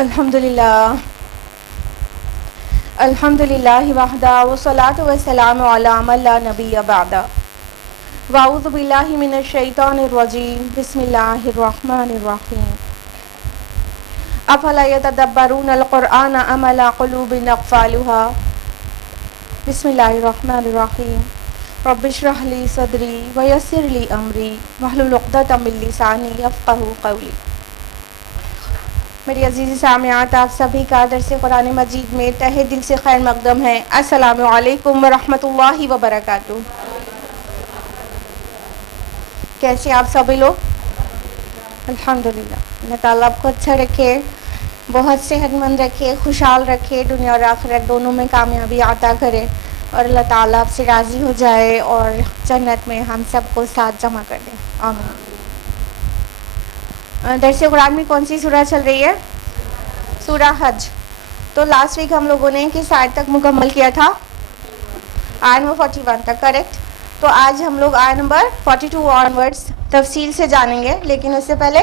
الحمدللہ الحمدللہ وحدہ والصلاۃ والسلام علی من لا نبی بعدہ واعوذ باللہ من الشیطان الرجیم بسم اللہ الرحمن الرحیم افلا یتدبرون القرآن ام علی قلوب اقفالها بسم اللہ الرحمن الرحیم رب اشرح لی صدری ویسر لی امری واحلل عقدۃ من لسانی یفقہوا قولی۔ میری عزیزی سامعات، آپ سبھی کا درس قرآن مجید میں تہہ دل سے خیر مقدم ہے۔ السلام علیکم ورحمۃ اللہ وبرکاتہ۔ کیسے آپ سبھی لوگ؟ الحمدللہ۔ اللہ تعالیٰ آپ کو اچھا رکھے، بہت صحت مند رکھے، خوشحال رکھے، دنیا اور آخرت دونوں میں کامیابی عطا کرے، اور اللہ تعالیٰ آپ سے راضی ہو جائے اور جنت میں ہم سب کو ساتھ جمع کر دیں، آمین۔ درس قرآن میں کون سی سورہ چل رہی ہے؟ سورہ حج۔ تو لاسٹ ویک ہم لوگوں نے کس آیت تک مکمل کیا تھا؟ آیت نمبر 41 تک، کریکٹ۔ تو آج ہم لوگ آیت نمبر 42 آنورڈس تفصیل سے جانیں گے، لیکن اس سے پہلے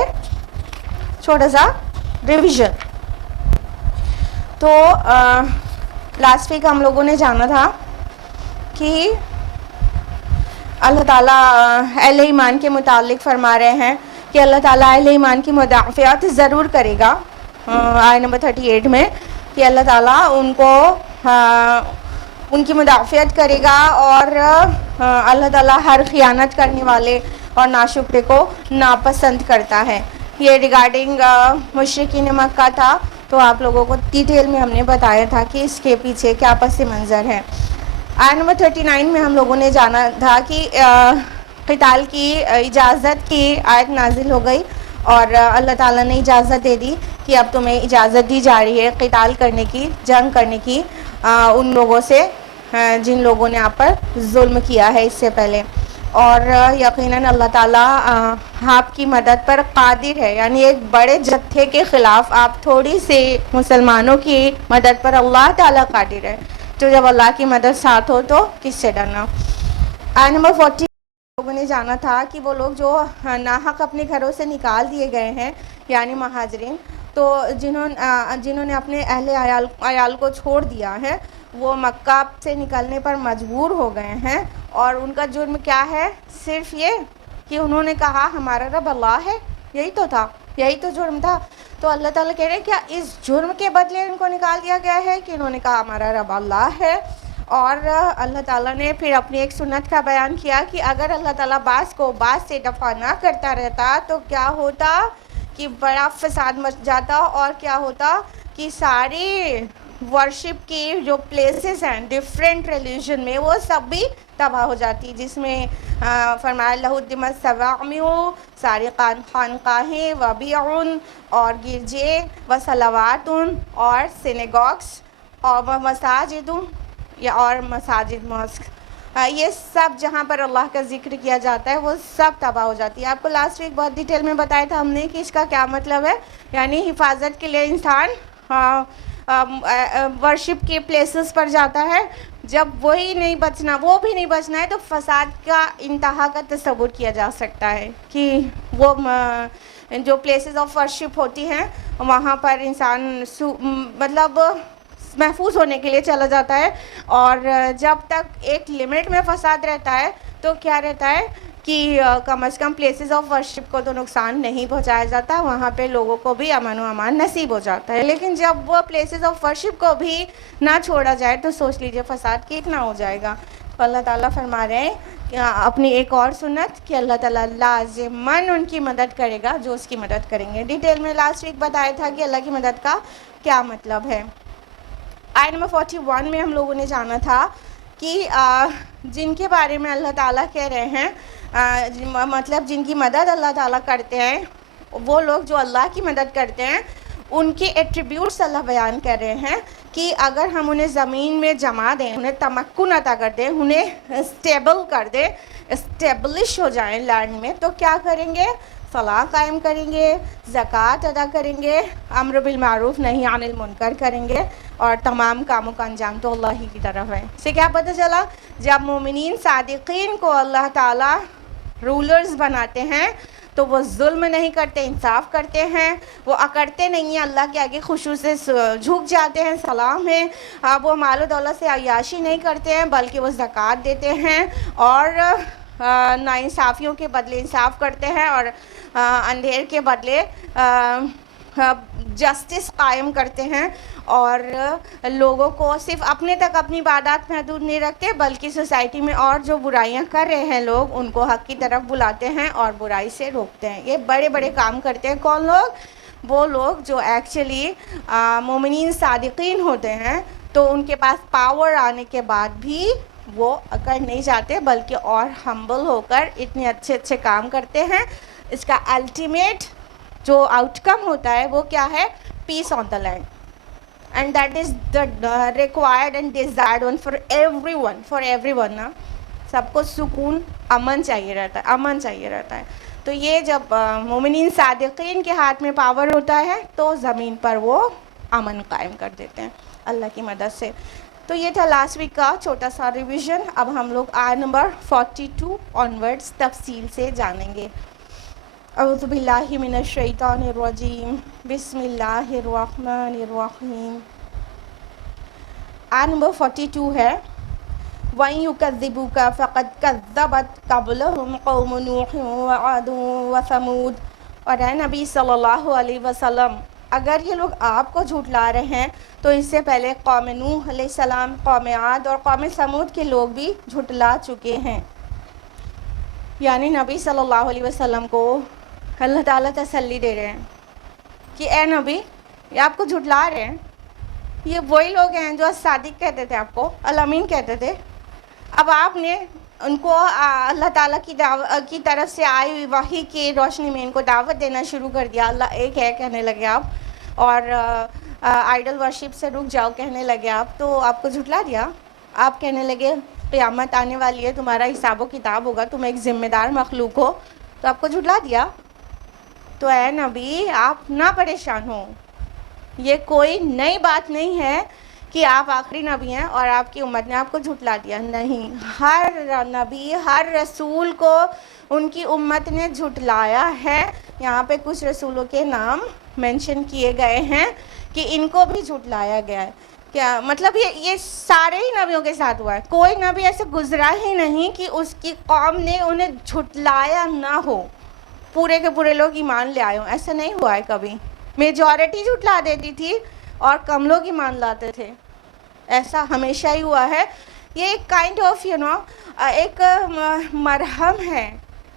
چھوٹا سا ریویژن۔ تو لاسٹ ویک ہم لوگوں نے جانا تھا کہ اللہ تعالیٰ اہل ایمان کے متعلق فرما رہے ہیں کہ اللہ تعالیٰ اہل ایمان کی مدافعت ضرور کرے گا، آیت نمبر 38 میں، کہ اللہ تعالیٰ ان کی مدافعت کرے گا، اور اللہ تعالیٰ ہر خیانت کرنے والے اور ناشکرے کو ناپسند کرتا ہے۔ یہ ریگارڈنگ مشرکین مکہ تھا، تو آپ لوگوں کو ڈیٹیل میں ہم نے بتایا تھا کہ اس کے پیچھے کیا پس منظر ہے۔ آیت نمبر 39 میں ہم لوگوں نے جانا تھا کہ قتال کی اجازت کی آیت نازل ہو گئی، اور اللہ تعالیٰ نے اجازت دے دی کہ اب تمہیں اجازت دی جا رہی ہے قتال کرنے کی، جنگ کرنے کی ان لوگوں سے جن لوگوں نے آپ پر ظلم کیا ہے اس سے پہلے، اور یقیناً اللہ تعالیٰ آپ کی مدد پر قادر ہے، یعنی ایک بڑے جتھے کے خلاف آپ تھوڑی سی مسلمانوں کی مدد پر اللہ تعالیٰ قادر ہے۔ تو جب اللہ کی مدد ساتھ ہو تو کس سے ڈرنا۔ آیت نمبر 40 لوگوں نے جانا تھا کہ وہ لوگ جو ناحق اپنے گھروں سے نکال دیے گئے ہیں، یعنی مہاجرین، تو جنہوں نے اپنے اہل عیال کو چھوڑ دیا ہے، وہ مکہ سے نکلنے پر مجبور ہو گئے ہیں، اور ان کا جرم کیا ہے؟ صرف یہ کہ انہوں نے کہا ہمارا رب اللہ ہے، یہی تو تھا، یہی تو جرم تھا۔ تو اللہ تعالیٰ کہہ رہے ہیں کیا اس جرم کے بدلے ان کو نکال دیا گیا ہے کہ انہوں نے کہا ہمارا رب اللہ ہے؟ اور اللہ تعالیٰ نے پھر اپنی ایک سنت کا بیان کیا کہ اگر اللہ تعالیٰ بعض کو بعض سے دفع نہ کرتا رہتا تو کیا ہوتا کہ بڑا فساد مچ جاتا، اور کیا ہوتا کہ ساری ورشپ کی جو پلیسز ہیں ڈفرینٹ ریلیجن میں، وہ سب بھی تباہ ہو جاتی، جس میں فرمایا لہدمت صوامع، ساری خانقاہیں و بیع، اور گرجے و صلوات، اور سینیگوگس، اور مساجد، یا اور مساجد ماسک، یہ سب جہاں پر اللہ کا ذکر کیا جاتا ہے وہ سب تباہ ہو جاتی ہے۔ آپ کو لاسٹ ویک بہت ڈیٹیل میں بتایا تھا ہم نے کہ اس کا کیا مطلب ہے، یعنی حفاظت کے لیے انسان ورشپ کے پلیسز پر جاتا ہے، جب وہی نہیں بچنا، وہ بھی نہیں بچنا ہے، تو فساد کا انتہا کا تصور کیا جا سکتا ہے کہ وہ جو پلیسز آف ورشپ ہوتی ہیں وہاں پر انسان مطلب محفوظ ہونے کے لیے چلا جاتا ہے، اور جب تک ایک لمٹ میں فساد رہتا ہے تو کیا رہتا ہے کہ کم از کم پلیسز آف ورشپ کو تو نقصان نہیں پہنچایا جاتا، وہاں پہ لوگوں کو بھی امن و امان نصیب ہو جاتا ہے۔ لیکن جب وہ پلیسز آف ورشپ کو بھی نہ چھوڑا جائے تو سوچ لیجئے فساد کتنا ہو جائے گا۔ تو اللہ تعالیٰ فرما رہے ہیں اپنی ایک اور سنت کہ اللہ تعالیٰ لازماً ان کی مدد کرے گا جو اس کی مدد کریں گے۔ ڈیٹیل میں لاسٹ ویک بتایا تھا کہ اللہ کی مدد کا کیا مطلب ہے۔ آیت نمبر 41 میں ہم لوگوں نے جانا تھا کہ جن کے بارے میں اللہ تعالیٰ کہہ رہے ہیں، مطلب جن کی مدد اللہ تعالیٰ کرتے ہیں، وہ لوگ جو اللہ کی مدد کرتے ہیں، ان کے ایٹریبیوٹس اللہ بیان کر رہے ہیں کہ اگر ہم انہیں زمین میں جما دیں، انہیں تمکن عطا کر دیں، انہیں اسٹیبل کر دیں، اسٹیبلش ہو جائیں لینڈ میں، تو کیا کریں گے؟ صلاح قائم کریں گے، زکوٰۃ ادا کریں گے، امر بالمعروف نہی عن المنکر کریں گے، اور تمام کاموں کا انجام تو اللہ ہی کی طرف ہے۔ اس سے کیا پتہ چلا؟ جب مومنین صادقین کو اللہ تعالیٰ رولرز بناتے ہیں تو وہ ظلم نہیں کرتے، انصاف کرتے ہیں، وہ اکڑتے نہیں ہیں، اللہ کے آگے خشوع سے جھک جاتے ہیں، سلام ہے، وہ مال و دولت سے عیاشی نہیں کرتے ہیں بلکہ وہ زکوٰۃ دیتے ہیں اور ناانصافیوں کے بدلے انصاف کرتے ہیں اور اندھیر کے بدلے جسٹس قائم کرتے ہیں، اور لوگوں کو صرف اپنے تک اپنی عبادات محدود نہیں رکھتے بلکہ سوسائٹی میں اور جو برائیاں کر رہے ہیں لوگ ان کو حق کی طرف بلاتے ہیں اور برائی سے روکتے ہیں۔ یہ بڑے بڑے کام کرتے ہیں کون لوگ؟ وہ لوگ جو ایکچولی مومنین صادقین ہوتے ہیں، تو ان کے پاس پاور آنے کے بعد بھی وہ اکڑ نہیں جاتے بلکہ اور ہمبل ہو کر اتنے اچھے اچھے کام کرتے ہیں۔ اس کا الٹیمیٹ جو آؤٹ کم ہوتا ہے وہ کیا ہے؟ Peace on the land, and that is the required and desired one for everyone نا، سب کو سکون امن چاہیے رہتا ہے، امن چاہیے رہتا ہے۔ تو یہ جب مومنین صادقین کے ہاتھ میں پاور ہوتا ہے تو زمین پر وہ امن قائم کر دیتے ہیں اللہ کی مدد سے۔ تو یہ تھا لاسٹ ویک کا چھوٹا سا ریویژن۔ اب ہم لوگ آیت نمبر 42 آنورڈز تفصیل سے جانیں گے۔ اعوذ باللہ من الشیطان الرجیم، بسم اللہ الرحمن الرحیم۔ آیت نمبر 42 ہے وَإِن يُكَذِّبُوكَ فَقَدْ كَذَّبَتْ قَبْلَهُمْ قَوْمُ نُوحٍ وَعَادٌ وَثَمُودُ۔ اور اے نبی صلی اللہ علیہ وسلم، اگر یہ لوگ آپ کو جھٹلا رہے ہیں تو اس سے پہلے قوم نوح علیہ السلام، قوم عاد اور قوم ثمود کے لوگ بھی جھٹلا چکے ہیں۔ یعنی نبی صلی اللہ علیہ وسلم کو اللہ تعالیٰ تسلی دے رہے ہیں کہ اے نبی، یہ آپ کو جھٹلا رہے ہیں، یہ وہی لوگ ہیں جو صادق کہتے تھے، آپ کو الامین کہتے تھے۔ اب آپ نے ان کو اللہ تعالیٰ کی طرف سے آئی ہوئی وحی کی روشنی میں ان کو دعوت دینا شروع کر دیا۔ اللہ ایک ہے کہنے لگے آپ، اور آئیڈل ورشپ سے رک جاؤ کہنے لگے آپ، تو آپ کو جھٹلا دیا۔ آپ کہنے لگے قیامت آنے والی ہے، تمہارا حساب و کتاب ہوگا، تم ایک ذمہ دار مخلوق ہو، تو آپ کو جھٹلا دیا۔ تو اے نبی آپ نہ پریشان ہوں، یہ کوئی نئی بات نہیں ہے کہ آپ آخری نبی ہیں اور آپ کی امت نے آپ کو جھٹلا دیا، نہیں، ہر نبی، ہر رسول کو ان کی امت نے جھٹلایا ہے۔ یہاں پہ کچھ رسولوں کے نام مینشن کیے گئے ہیں کہ ان کو بھی جھٹلایا گیا ہے۔ کیا مطلب؟ یہ سارے ہی نبیوں کے ساتھ ہوا ہے، کوئی نبی ایسے گزرا ہی نہیں کہ اس کی قوم نے انہیں جھٹلایا نہ ہو، پورے کے پورے لوگ ایمان لے آئے ہوں، ایسا نہیں ہوا ہے کبھی۔ میجورٹی جھٹلا دیتی تھی اور کم لوگ ایمان لاتے تھے، ایسا ہمیشہ ہی ہوا ہے۔ یہ ایک کائنڈ آف ایک مرہم ہے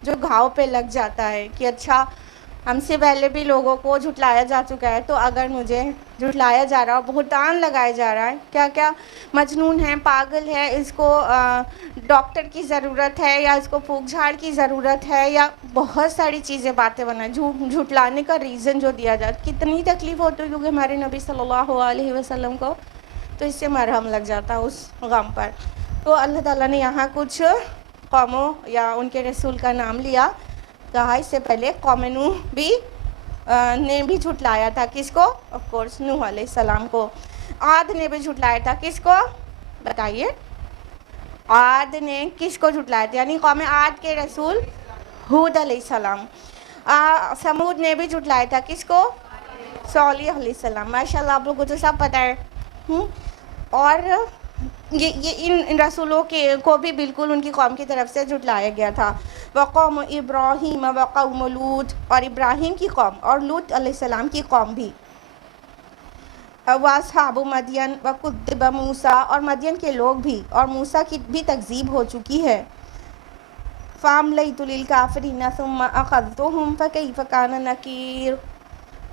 جو گھاؤ پہ لگ جاتا ہے کہ اچھا ہم سے پہلے بھی لوگوں کو جھٹلایا جا چکا ہے، تو اگر مجھے جھٹلایا جا رہا ہے، بہتان لگایا جا رہا ہے، کیا کیا مجنون ہے، پاگل ہے، اس کو ڈاکٹر کی ضرورت ہے، یا اس کو پھونک جھاڑ کی ضرورت ہے، یا بہت ساری چیزیں باتیں بنائیں، جھٹلانے کا ریزن جو دیا جاتا، کتنی تکلیف ہوتی کیونکہ ہمارے نبی صلی اللہ علیہ وسلم کو، تو اس سے مرہم لگ جاتا اس غم پر۔ تو اللہ تعالیٰ نے یہاں کچھ قوموں یا ان کے رسول کا نام لیا، کہا اس سے پہلے قوم نوح بھی نے بھی جھٹلایا تھا، کس کو؟ آف کورس نوح علیہ السلام کو۔ عاد نے بھی جھٹلایا تھا، کس کو؟ بتائیے، عاد نے کس کو جھٹلایا تھا؟ یعنی قوم عاد کے رسول ہود علیہ السلام۔ ثمود نے بھی جھٹلایا تھا، کس کو؟ صالح علیہ السلام۔ ماشاءاللہ آپ لوگوں کو تو سب پتہ ہے۔ اور یہ ان رسولوں کو بھی بالکل ان کی قوم کی طرف سے جھٹلایا گیا تھا۔ وقوم ابراہیم وقوم لوط، اور ابراہیم کی قوم اور لوط علیہ السلام کی قوم بھی۔ واصحاب مدین وکذب موسیٰ، اور مدین کے لوگ بھی، اور موسیٰ کی بھی تکذیب ہو چکی ہے۔ فَأَمْلَيْتُ لِلْكَافِرِينَ ثُمَّ أَخَذْتُهُمْ فَكَيْفَ كَانَ نَكِيرِ،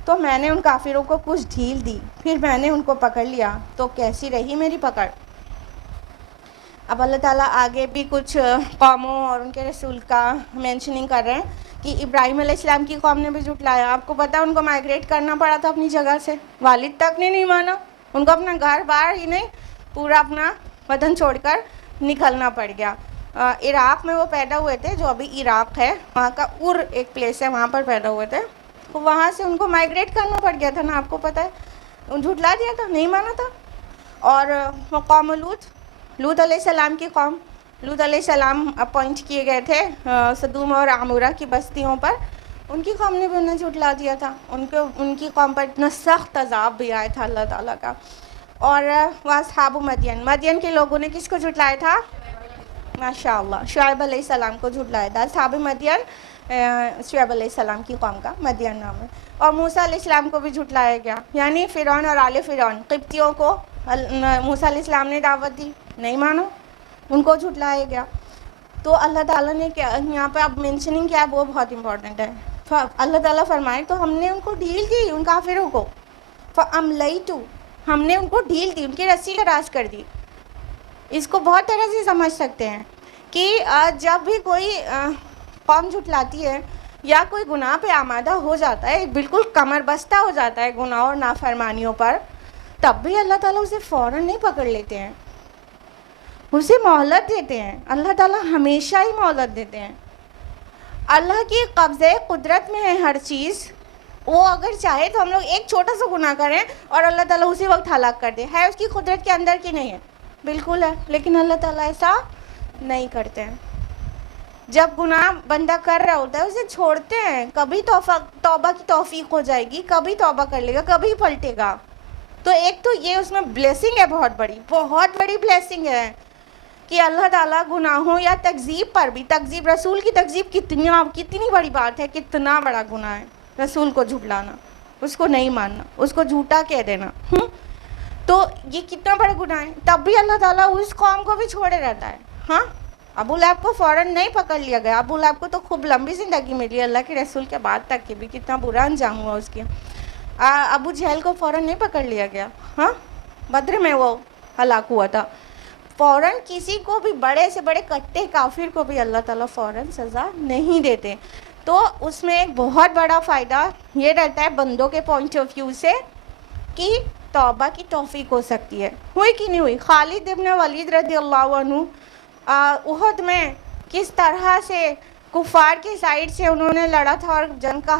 تو میں نے ان کافروں کو کچھ ڈھیل دی، پھر میں نے ان کو پکڑ لیا، تو کیسی رہی میری پکڑ۔ اب اللہ تعالیٰ آگے بھی کچھ قوموں اور ان کے رسول کا مینشننگ کر رہے ہیں کہ ابراہیم علیہ السلام کی قوم نے بھی جھٹلایا۔ آپ کو پتہ ان کو مائگریٹ کرنا پڑا تھا اپنی جگہ سے، والد تک نے نہیں مانا، ان کو اپنا گھر بار ہی نہیں، پورا اپنا وطن چھوڑ کر نکلنا پڑ گیا۔ عراق میں وہ پیدا ہوئے تھے، جو ابھی عراق ہے، وہاں کا ایک پلیس ہے، وہاں پر پیدا ہوئے تھے، تو وہاں سے ان کو مائگریٹ کرنا پڑ گیا تھا نا، آپ کو پتہ ہے، جھٹلا دیا تھا، نہیں مانا تھا۔ اور قوم لوط علیہ السلام کی قوم، لوط علیہ السلام اپوائنٹ کیے گئے تھے سدوم اور عمورہ کی بستیوں پر، ان کی قوم نے بھی انہیں جھٹلا دیا تھا، ان کی قوم پر اتنا سخت عذاب بھی آیا تھا اللہ تعالیٰ کا. اور وہ اصحاب مدین کے لوگوں نے کس کو جھٹلایا تھا؟ ماشاء اللہ، شعیب علیہ السلام کو جھٹلایا تھا. اصحاب مدین شعیب علیہ السلام کی قوم کا مدین نام ہے. اور موسیٰ علیہ السلام کو بھی جھٹلایا گیا، یعنی فرعون اور آل فرعون قبطیوں کو موسیٰ علیہ السلام نے دعوت دی، نہیں مانو، ان کو جھٹلایا گیا. تو اللہ تعالیٰ نے کیا یہاں پہ اب مینشننگ کیا ہے وہ بہت امپورٹنٹ ہے. اللہ تعالیٰ فرمائے تو ہم نے ان کو ڈھیل دی، ان کافروں کو. فَأَمْلَيْتُ، ہم نے ان کو ڈھیل دی، ان کی رسی دراز کر دی. اس کو بہت طرح سے سمجھ سکتے ہیں کہ جب بھی کوئی قوم جھٹلاتی ہے یا کوئی گناہ پہ آمادہ ہو جاتا ہے، بالکل کمر بستہ ہو جاتا ہے گناہ اور نافرمانیوں پر، تب بھی اللہ تعالیٰ اسے فوراً نہیں پکڑ لیتے ہیں، اسے مہلت دیتے ہیں. اللہ تعالیٰ ہمیشہ ہی مہلت دیتے ہیں. اللہ کی قبضے قدرت میں ہے ہر چیز. وہ اگر چاہے تو ہم لوگ ایک چھوٹا سا گناہ کریں اور اللہ تعالیٰ اسی وقت ہلاک کر دے، ہے اس کی قدرت کے اندر کی نہیں ہے؟ بالکل ہے. لیکن اللہ تعالیٰ ایسا نہیں کرتے ہیں. جب گناہ بندہ کر رہا ہوتا ہے اسے چھوڑتے ہیں، کبھی توبہ کی توفیق ہو جائے گی، کبھی توبہ کر لے گا، کبھی پلٹے گا. تو ایک تو یہ اس میں بلیسنگ ہے، بہت بڑی بلیسنگ ہے کہ اللہ تعالیٰ گناہوں یا تکذیب پر بھی، تکذیب رسول کی تکذیب کتنی بڑی بات ہے، کتنا بڑا گناہ ہے رسول کو جھٹلانا، اس کو نہیں ماننا، اس کو جھوٹا کہہ دینا. تو یہ کتنا بڑا گناہ ہے، تب بھی اللہ تعالیٰ اس قوم کو بھی چھوڑے رہتا ہے. ہاں، ابو لہب کو فوراً نہیں پکڑ لیا گیا. ابو لہب کو تو خوب لمبی زندگی ملی اللہ کے رسول کے بعد تک، کہ بھی کتنا برا انجام ہوا اس کی. ابو جہل کو فوراً نہیں پکڑ لیا گیا، ہاں، بدر میں وہ ہلاک ہوا تھا. فوراً کسی کو بھی، بڑے سے بڑے کٹے کافر کو بھی اللہ تعالیٰ فوراً سزا نہیں دیتے. تو اس میں ایک بہت بڑا فائدہ یہ رہتا ہے بندوں کے پوائنٹ آف ویو سے کہ توبہ کی توفیق ہو سکتی ہے. ہوئی کہ نہیں ہوئی؟ خالد ابن ولید رضی اللہ عنہ احد میں کس طرح سے کفار کی سائڈ سے انہوں نے لڑا تھا اور جنگ کا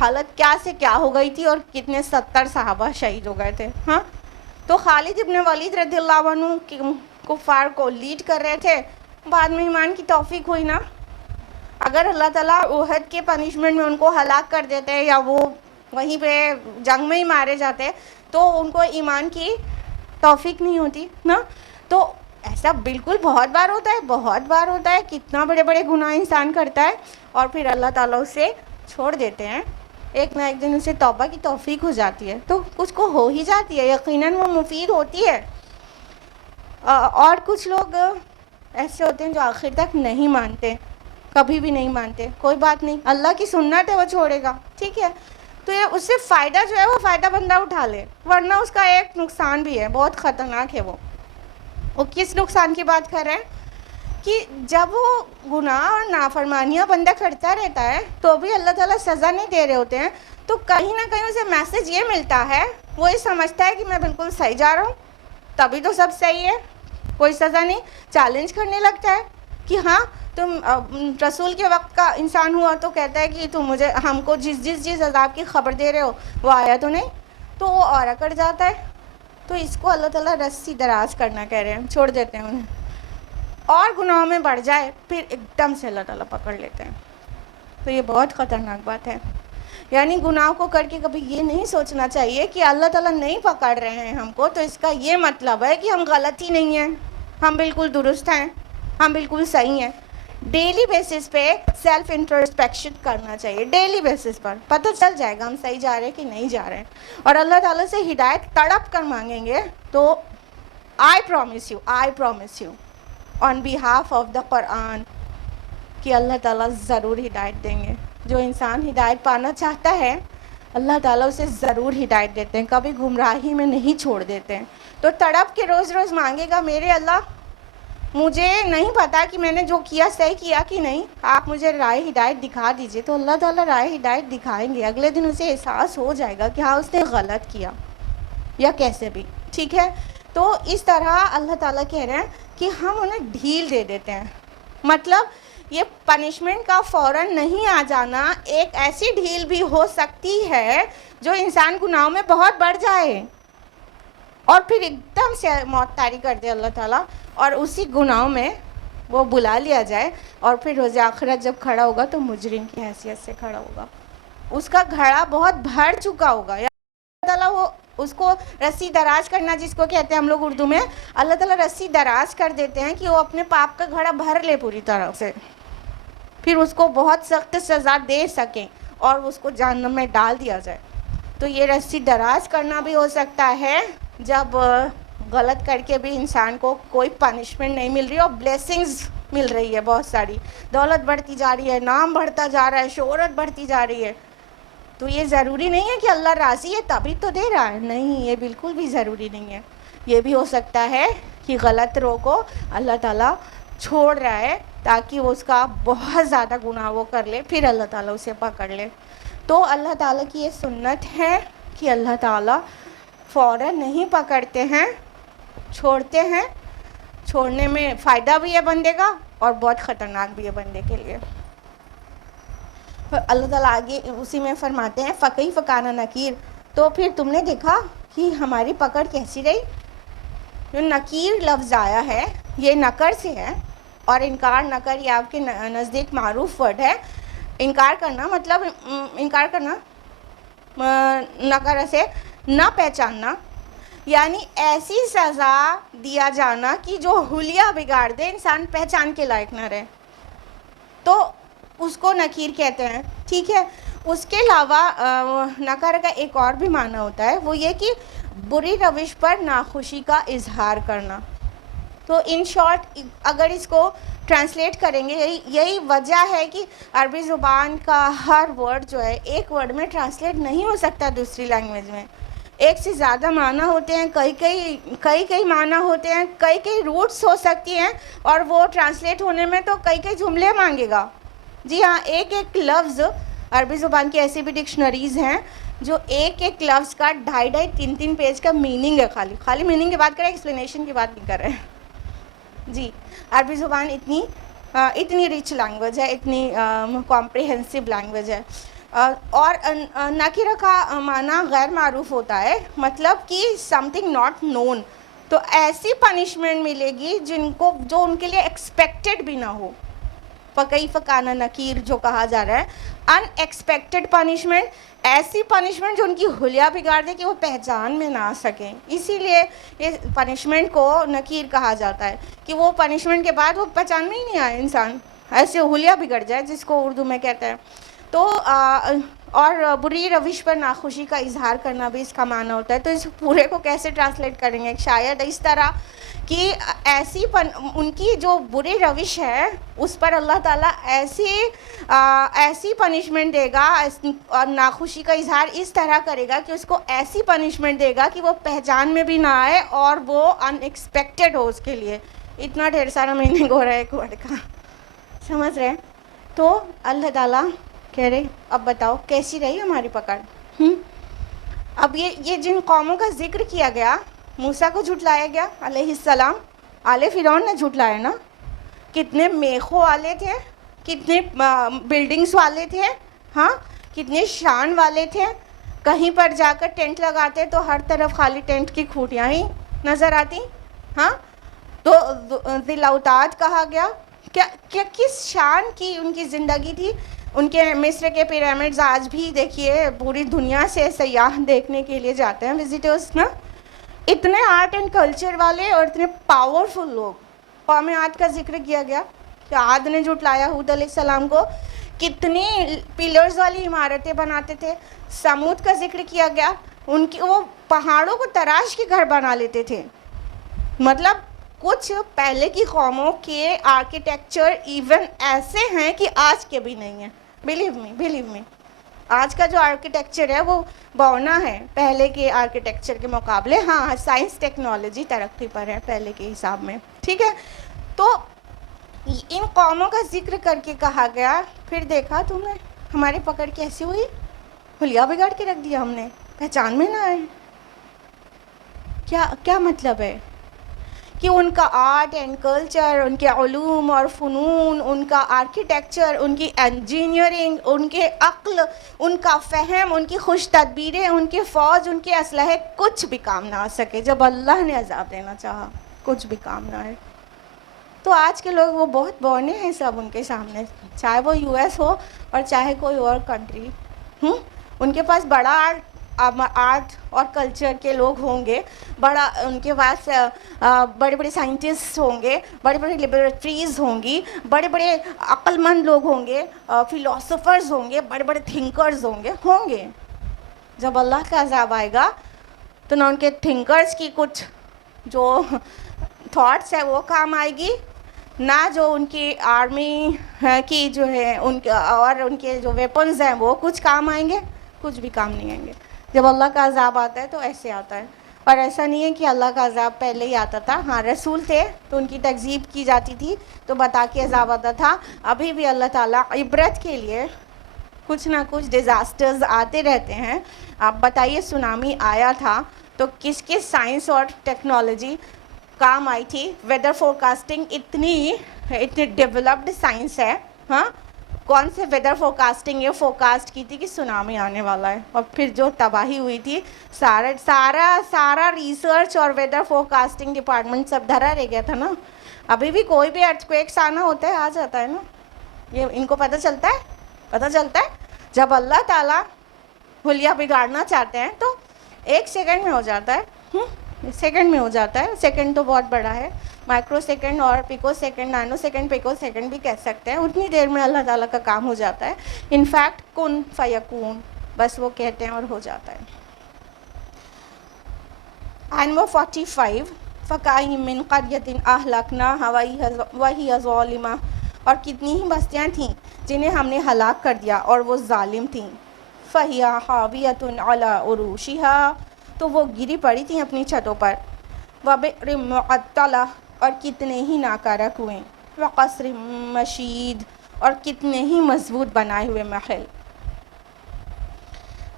حالت کیا سے کیا ہو گئی تھی، اور کتنے 70 صحابہ شہید ہو گئے تھے. ہاں، تو خالد ابن ولید رضی اللہ عنہ کفار کو لیڈ کر رہے تھے. بعد میں ایمان کی توفیق ہوئی نا. اگر اللہ تعالیٰ احد کے پنشمنٹ میں ان کو ہلاک کر دیتے یا وہ وہیں پہ جنگ میں ہی مارے جاتے تو ان کو ایمان کی توفیق نہیں ہوتی نا. تو ایسا بالکل بہت بار ہوتا ہے کتنا بڑے بڑے گناہ انسان کرتا ہے اور پھر اللہ تعالیٰ اسے چھوڑ دیتے ہیں. ایک نہ ایک دن اسے توبہ کی توفیق ہو جاتی ہے، تو کچھ کو ہو ہی جاتی ہے، یقیناً وہ مفید ہوتی ہے. اور کچھ لوگ ایسے ہوتے ہیں جو آخر تک نہیں مانتے، کبھی بھی نہیں مانتے. کوئی بات نہیں، اللہ کی سنت ہے، وہ چھوڑے گا، ٹھیک ہے. تو یہ اس سے فائدہ جو ہے وہ فائدہ بندہ اٹھا لے، ورنہ اس کا ایک نقصان بھی ہے، بہت خطرناک ہے. وہ کس نقصان کی بات کر رہے ہیں کہ جب وہ گناہ اور نافرمانیاں بندہ کرتا رہتا ہے تو بھی اللہ تعالیٰ سزا نہیں دے رہے ہوتے ہیں، تو کہیں نہ کہیں اسے میسج یہ ملتا ہے، وہ یہ سمجھتا ہے کہ میں بالکل صحیح جا رہا ہوں، تبھی تو سب صحیح ہے، کوئی سزا نہیں. چیلنج کرنے لگتا ہے کہ ہاں تم رسول کے وقت کا انسان ہوا تو کہتا ہے کہ تم ہم کو جس عذاب کی خبر دے رہے ہو وہ آیا تو نہیں، تو وہ اور اکڑ جاتا ہے. تو اس کو اللہ تعالیٰ رسی دراز کرنا کہہ رہے ہیں، چھوڑ دیتے ہیں انہیں، اور گناہوں میں بڑھ جائے پھر ایک دم سے اللہ تعالیٰ پکڑ لیتے ہیں. تو یہ بہت خطرناک بات ہے. یعنی گناہ کو کر کے کبھی یہ نہیں سوچنا چاہیے کہ اللہ تعالیٰ نہیں پکڑ رہے ہیں ہم کو تو اس کا یہ مطلب ہے کہ ہم غلط ہی نہیں ہیں، ہم بالکل درست ہیں، ہم بالکل صحیح ہیں. ڈیلی بیسس پہ سیلف انٹروسپیکشن کرنا چاہیے. ڈیلی بیسس پر پتہ چل جائے گا ہم صحیح جا رہے ہیں کہ نہیں جا رہے ہیں. اور اللہ تعالیٰ سے ہدایت تڑپ کر مانگیں گے تو I promise you on behalf of the Quran کہ اللہ تعالیٰ ضرور ہدایت دیں گے. جو انسان ہدایت پانا چاہتا ہے اللہ تعالیٰ اسے ضرور ہدایت دیتے ہیں، کبھی گمراہی میں نہیں چھوڑ دیتے ہیں. تو تڑپ کے روز روز مانگے گا، میرے اللہ مجھے نہیں پتا کہ میں نے جو کیا صحیح کیا کہ نہیں، آپ مجھے راہ ہدایت دکھا دیجئے. تو اللہ تعالیٰ راہ ہدایت دکھائیں گے. اگلے دن اسے احساس ہو جائے گا کہ ہاں اس نے غلط کیا یا کیسے بھی، ٹھیک ہے. تو اس طرح اللہ تعالیٰ کہہ رہے ہیں کہ ہم انہیں ڈھیل دے دیتے ہیں. مطلب یہ پنشمنٹ کا فوراً نہیں آ جانا، ایک ایسی ڈھیل بھی ہو سکتی ہے جو انسان گناہوں میں بہت بڑھ جائے اور پھر ایک دم سے موت طاری کر دے اللہ تعالیٰ، اور اسی گناہوں میں وہ بلا لیا جائے اور پھر روز آخرت جب کھڑا ہوگا تو مجرم کی حیثیت سے کھڑا ہوگا. اس کا گھڑا بہت بھر چکا ہوگا. یا اللہ تعالیٰ وہ اس کو رسی دراز کرنا جس کو کہتے ہیں ہم لوگ اردو میں, اللہ تعالیٰ رسی دراز کر دیتے ہیں کہ وہ اپنے پاپ کا گھڑا بھر لے پوری طرح سے, پھر اس کو بہت سخت سزا دے سکیں اور اس کو جہنم میں ڈال دیا جائے. تو یہ رسی دراز کرنا بھی ہو سکتا ہے جب غلط کر کے بھی انسان کو کوئی پنشمنٹ نہیں مل رہی اور بلیسنگز مل رہی ہے بہت ساری, دولت بڑھتی جا رہی ہے, نام بڑھتا جا رہا ہے, شہرت بڑھتی جا رہی ہے. تو یہ ضروری نہیں ہے کہ اللہ راضی ہے تبھی تو دے رہا ہے, نہیں, یہ بالکل بھی ضروری نہیں ہے. یہ بھی ہو سکتا ہے کہ غلط رو کو اللہ تعالیٰ چھوڑ رہا ہے تاکہ وہ اس کا بہت زیادہ گناہ وہ کر لے, پھر اللہ تعالیٰ اسے پکڑ لے. تو اللہ تعالیٰ کی یہ سنت ہے کہ اللہ تعالیٰ فوراً نہیں پکڑتے ہیں, چھوڑتے ہیں. چھوڑنے میں فائدہ بھی ہے بندے کا اور بہت خطرناک بھی ہے بندے کے لیے. اللہ تعالیٰ آگے اسی میں فرماتے ہیں فَكَيْفَ كَانَ نَكِيرٌ, تو پھر تم نے دیکھا کہ ہماری پکڑ کیسی رہی. جو نکیر لفظ آیا ہے یہ نکر سے ہے, اور انکار نکر یہ آپ کے نزدیک معروف ورڈ ہے. انکار کرنا مطلب انکار کرنا نکر سے نہ پہچاننا, یعنی ایسی سزا دیا جانا کہ جو حلیہ بگاڑ دے, انسان پہچان کے لائق نہ رہے, تو اس کو نکیر کہتے ہیں. ٹھیک ہے, اس کے علاوہ نکر کا ایک اور بھی معنی ہوتا ہے, وہ یہ کہ بری روش پر ناخوشی کا اظہار کرنا. تو ان شارٹ اگر اس کو ٹرانسلیٹ کریں گے, یہی وجہ ہے کہ عربی زبان کا ہر ورڈ جو ہے ایک ورڈ میں ٹرانسلیٹ نہیں ہو سکتا دوسری لینگویج میں. ایک سے زیادہ معنی ہوتے ہیں, کئی معنی ہوتے ہیں, کئی روٹس ہو سکتی ہیں, اور وہ ٹرانسلیٹ ہونے میں تو کئی جملے مانگے گا. جی ہاں, ایک لفظ عربی زبان کی ایسی بھی ڈکشنریز ہیں جو ایک لفظ کا 2.5-3 پیج کا میننگ ہے. خالی میننگ کی بات کریں, ایکسپلینیشن کی بات نہیں کر رہے. جی, عربی زبان اتنی ریچ لینگویج ہے, اتنی کمپریہنسو لینگویج ہے. اور نکیرہ کا معنی غیر معروف ہوتا ہے, مطلب کہ سم تھنگ ناٹ نون. تو ایسی پنشمنٹ ملے گی جو ان کے لیے ایکسپیکٹڈ بھی نہ ہو. فَكَيْفَ كَانَ نَكِيرٌ جو کہا جا رہا ہے, ان ایکسپیکٹڈ پنشمنٹ, ایسی پنشمنٹ جو ان کی حلیہ بگاڑ دے کہ وہ پہچان میں نہ آ سکیں. اسی لیے یہ پنشمنٹ کو نکیر کہا جاتا ہے کہ وہ پنشمنٹ کے بعد وہ پہچان میں ہی نہیں آئے انسان, ایسے حلیہ بگڑ جائے جس کو اردو میں کہتے ہیں. تو اور بری روش پر ناخوشی کا اظہار کرنا بھی اس کا معنی ہوتا ہے. تو اس پورے کو کیسے ٹرانسلیٹ کریں گے, شاید اس طرح کہ ان کی جو بری روش ہے اس پر اللہ تعالیٰ ایسی پنشمنٹ دے گا, اور ناخوشی کا اظہار اس طرح کرے گا کہ اس کو ایسی پنشمنٹ دے گا کہ وہ پہچان میں بھی نہ آئے اور وہ ان ایکسپیکٹڈ ہو اس کے لیے. اتنا ڈھیر سارا میننگ ہو رہا ہے ایک ورڈ کا, سمجھ رہے ہیں. تو اللہ تعالیٰ کہہ رہے اب بتاؤ کیسی رہی ہماری پکڑ. اب یہ جن قوموں کا ذکر کیا گیا, موسیٰ کو جھٹلایا گیا علیہ السلام, آل فرعون نے جھٹلایا نا. کتنے میخوں والے تھے, کتنے بلڈنگز والے تھے, ہاں, کتنے شان والے تھے. کہیں پر جا کر ٹینٹ لگاتے تو ہر طرف خالی ٹینٹ کی کھوٹیاں ہی نظر آتی. ہاں, تو ذی الاوتاد کہا گیا. کیا کس شان کی ان کی زندگی تھی. ان کے مصر کے پیرامڈز آج بھی دیکھیے پوری دنیا سے سیاح دیکھنے کے لیے جاتے ہیں وزٹرز نا. اتنے آرٹ اینڈ کلچر والے اور اتنے پاورفل لوگ. قوم عاد کا ذکر کیا گیا کہ عاد نے جھٹلایا ہود علیہ السلام کو, کتنی پلرز والی عمارتیں بناتے تھے. سمود کا ذکر کیا گیا, وہ پہاڑوں کو تراش کے گھر بنا لیتے تھے. مطلب کچھ پہلے کی قوموں کے آرکیٹیکچر ایون ایسے ہیں کہ آج کے بھی نہیں ہیں. بلیو می آج کا جو آرکیٹیکچر ہے وہ بونا ہے پہلے کے آرکیٹیکچر کے مقابلے. ہاں, سائنس ٹیکنالوجی ترقی پر ہے پہلے کے حساب میں. ٹھیک ہے, تو ان قوموں کا ذکر کر کے کہا گیا, پھر دیکھا تم نے ہماری پکڑ کیسی ہوئی, حلیہ بگاڑ کے رکھ دیا ہم نے, پہچان میں نہ آئے. کیا مطلب ہے کہ ان کا آرٹ اینڈ کلچر, ان کے علوم اور فنون, ان کا آرکیٹیکچر, ان کی انجینئرنگ, ان کے عقل, ان کا فہم, ان کی خوش تدبیریں, ان کی فوج, ان کے اسلحے, کچھ بھی کام نہ آ سکے. جب اللہ نے عذاب دینا چاہا کچھ بھی کام نہ آئے. تو آج کے لوگ وہ بہت بونے ہیں سب ان کے سامنے، چاہے وہ یو ایس ہو اور چاہے کوئی اور کنٹری. ان کے پاس بڑا آرٹ اور کلچر کے لوگ ہوں گے، بڑا ان کے پاس بڑے بڑے سائنٹسٹ ہوں گے، بڑے بڑے لیبورٹریز ہوں گی، بڑے بڑے عقل مند لوگ ہوں گے، فلاسفرز ہوں گے، بڑے بڑے تھنکرز ہوں گے. جب اللہ کا عذاب آئے گا تو نہ ان کے تھنکرز کی کچھ جو تھاٹس ہے وہ کام آئے گی، نہ جو ان کی آرمی کی جو ہے ان کے اور ان کے جو ویپنز ہیں وہ کچھ کام آئیں گے، کچھ بھی کام نہیں آئیں گے. جب اللہ کا عذاب آتا ہے تو ایسے آتا ہے. اور ایسا نہیں ہے کہ اللہ کا عذاب پہلے ہی آتا تھا. ہاں رسول تھے تو ان کی تکذیب کی جاتی تھی تو بتا کے عذاب آتا تھا. ابھی بھی اللہ تعالیٰ عبرت کے لیے کچھ نہ کچھ ڈیزاسٹرز آتے رہتے ہیں. آپ بتائیے سونامی آیا تھا تو کس کس سائنس اور ٹیکنالوجی کام آئی تھی؟ ویدر فورکاسٹنگ اتنی ڈیولپڈ سائنس ہے. ہاں کون سے ویدر فورکاسٹنگ یہ فورکاسٹ کی تھی کہ سونامی آنے والا ہے، اور پھر جو تباہی ہوئی تھی سارا ریسرچ اور ویدر فورکاسٹنگ ڈپارٹمنٹ سب دھرا رہ گیا تھا نا. ابھی بھی کوئی بھی ارتھ کویکس آنا ہوتا ہے آ جاتا ہے نا. یہ ان کو پتہ چلتا ہے جب اللہ تعالیٰ حلیہ بگاڑنا چاہتے ہیں تو 1 سیکنڈ میں ہو جاتا ہے. سیکنڈ میں ہو جاتا ہے. سیکنڈ تو بہت بڑا ہے، مائکرو سیکنڈ اور pico second, Nano second, pico second بھی کہہ سکتے ہیں. اتنی دیر میں اللہ تعالیٰ کا کام ہو جاتا ہے. انفیکٹ کن فیکون، بس وہ کہتے ہیں اور ہو جاتا ہے. نمبر 45 فَكَأَيِّن مِّن قَرْيَةٍ أَهْلَكْنَاهَا وَهِيَ ظَالِمَةٌ، اور کتنی ہی بستیاں تھیں جنہیں ہم نے ہلاک کر دیا اور وہ ظالم تھیں. فَهِيَ خَاوِيَةٌ عَلَىٰ عُرُوشِهَا، تو وہ گری پڑی تھیں اپنی چھتوں پر. وَبِئْرٍ مُّعَطَّلَةٍ، اور کتنے ہی ناکارہ کنویں. وَقَصْرٍ مَّشِيدٍ، اور کتنے ہی مضبوط بنائے ہوئے محل.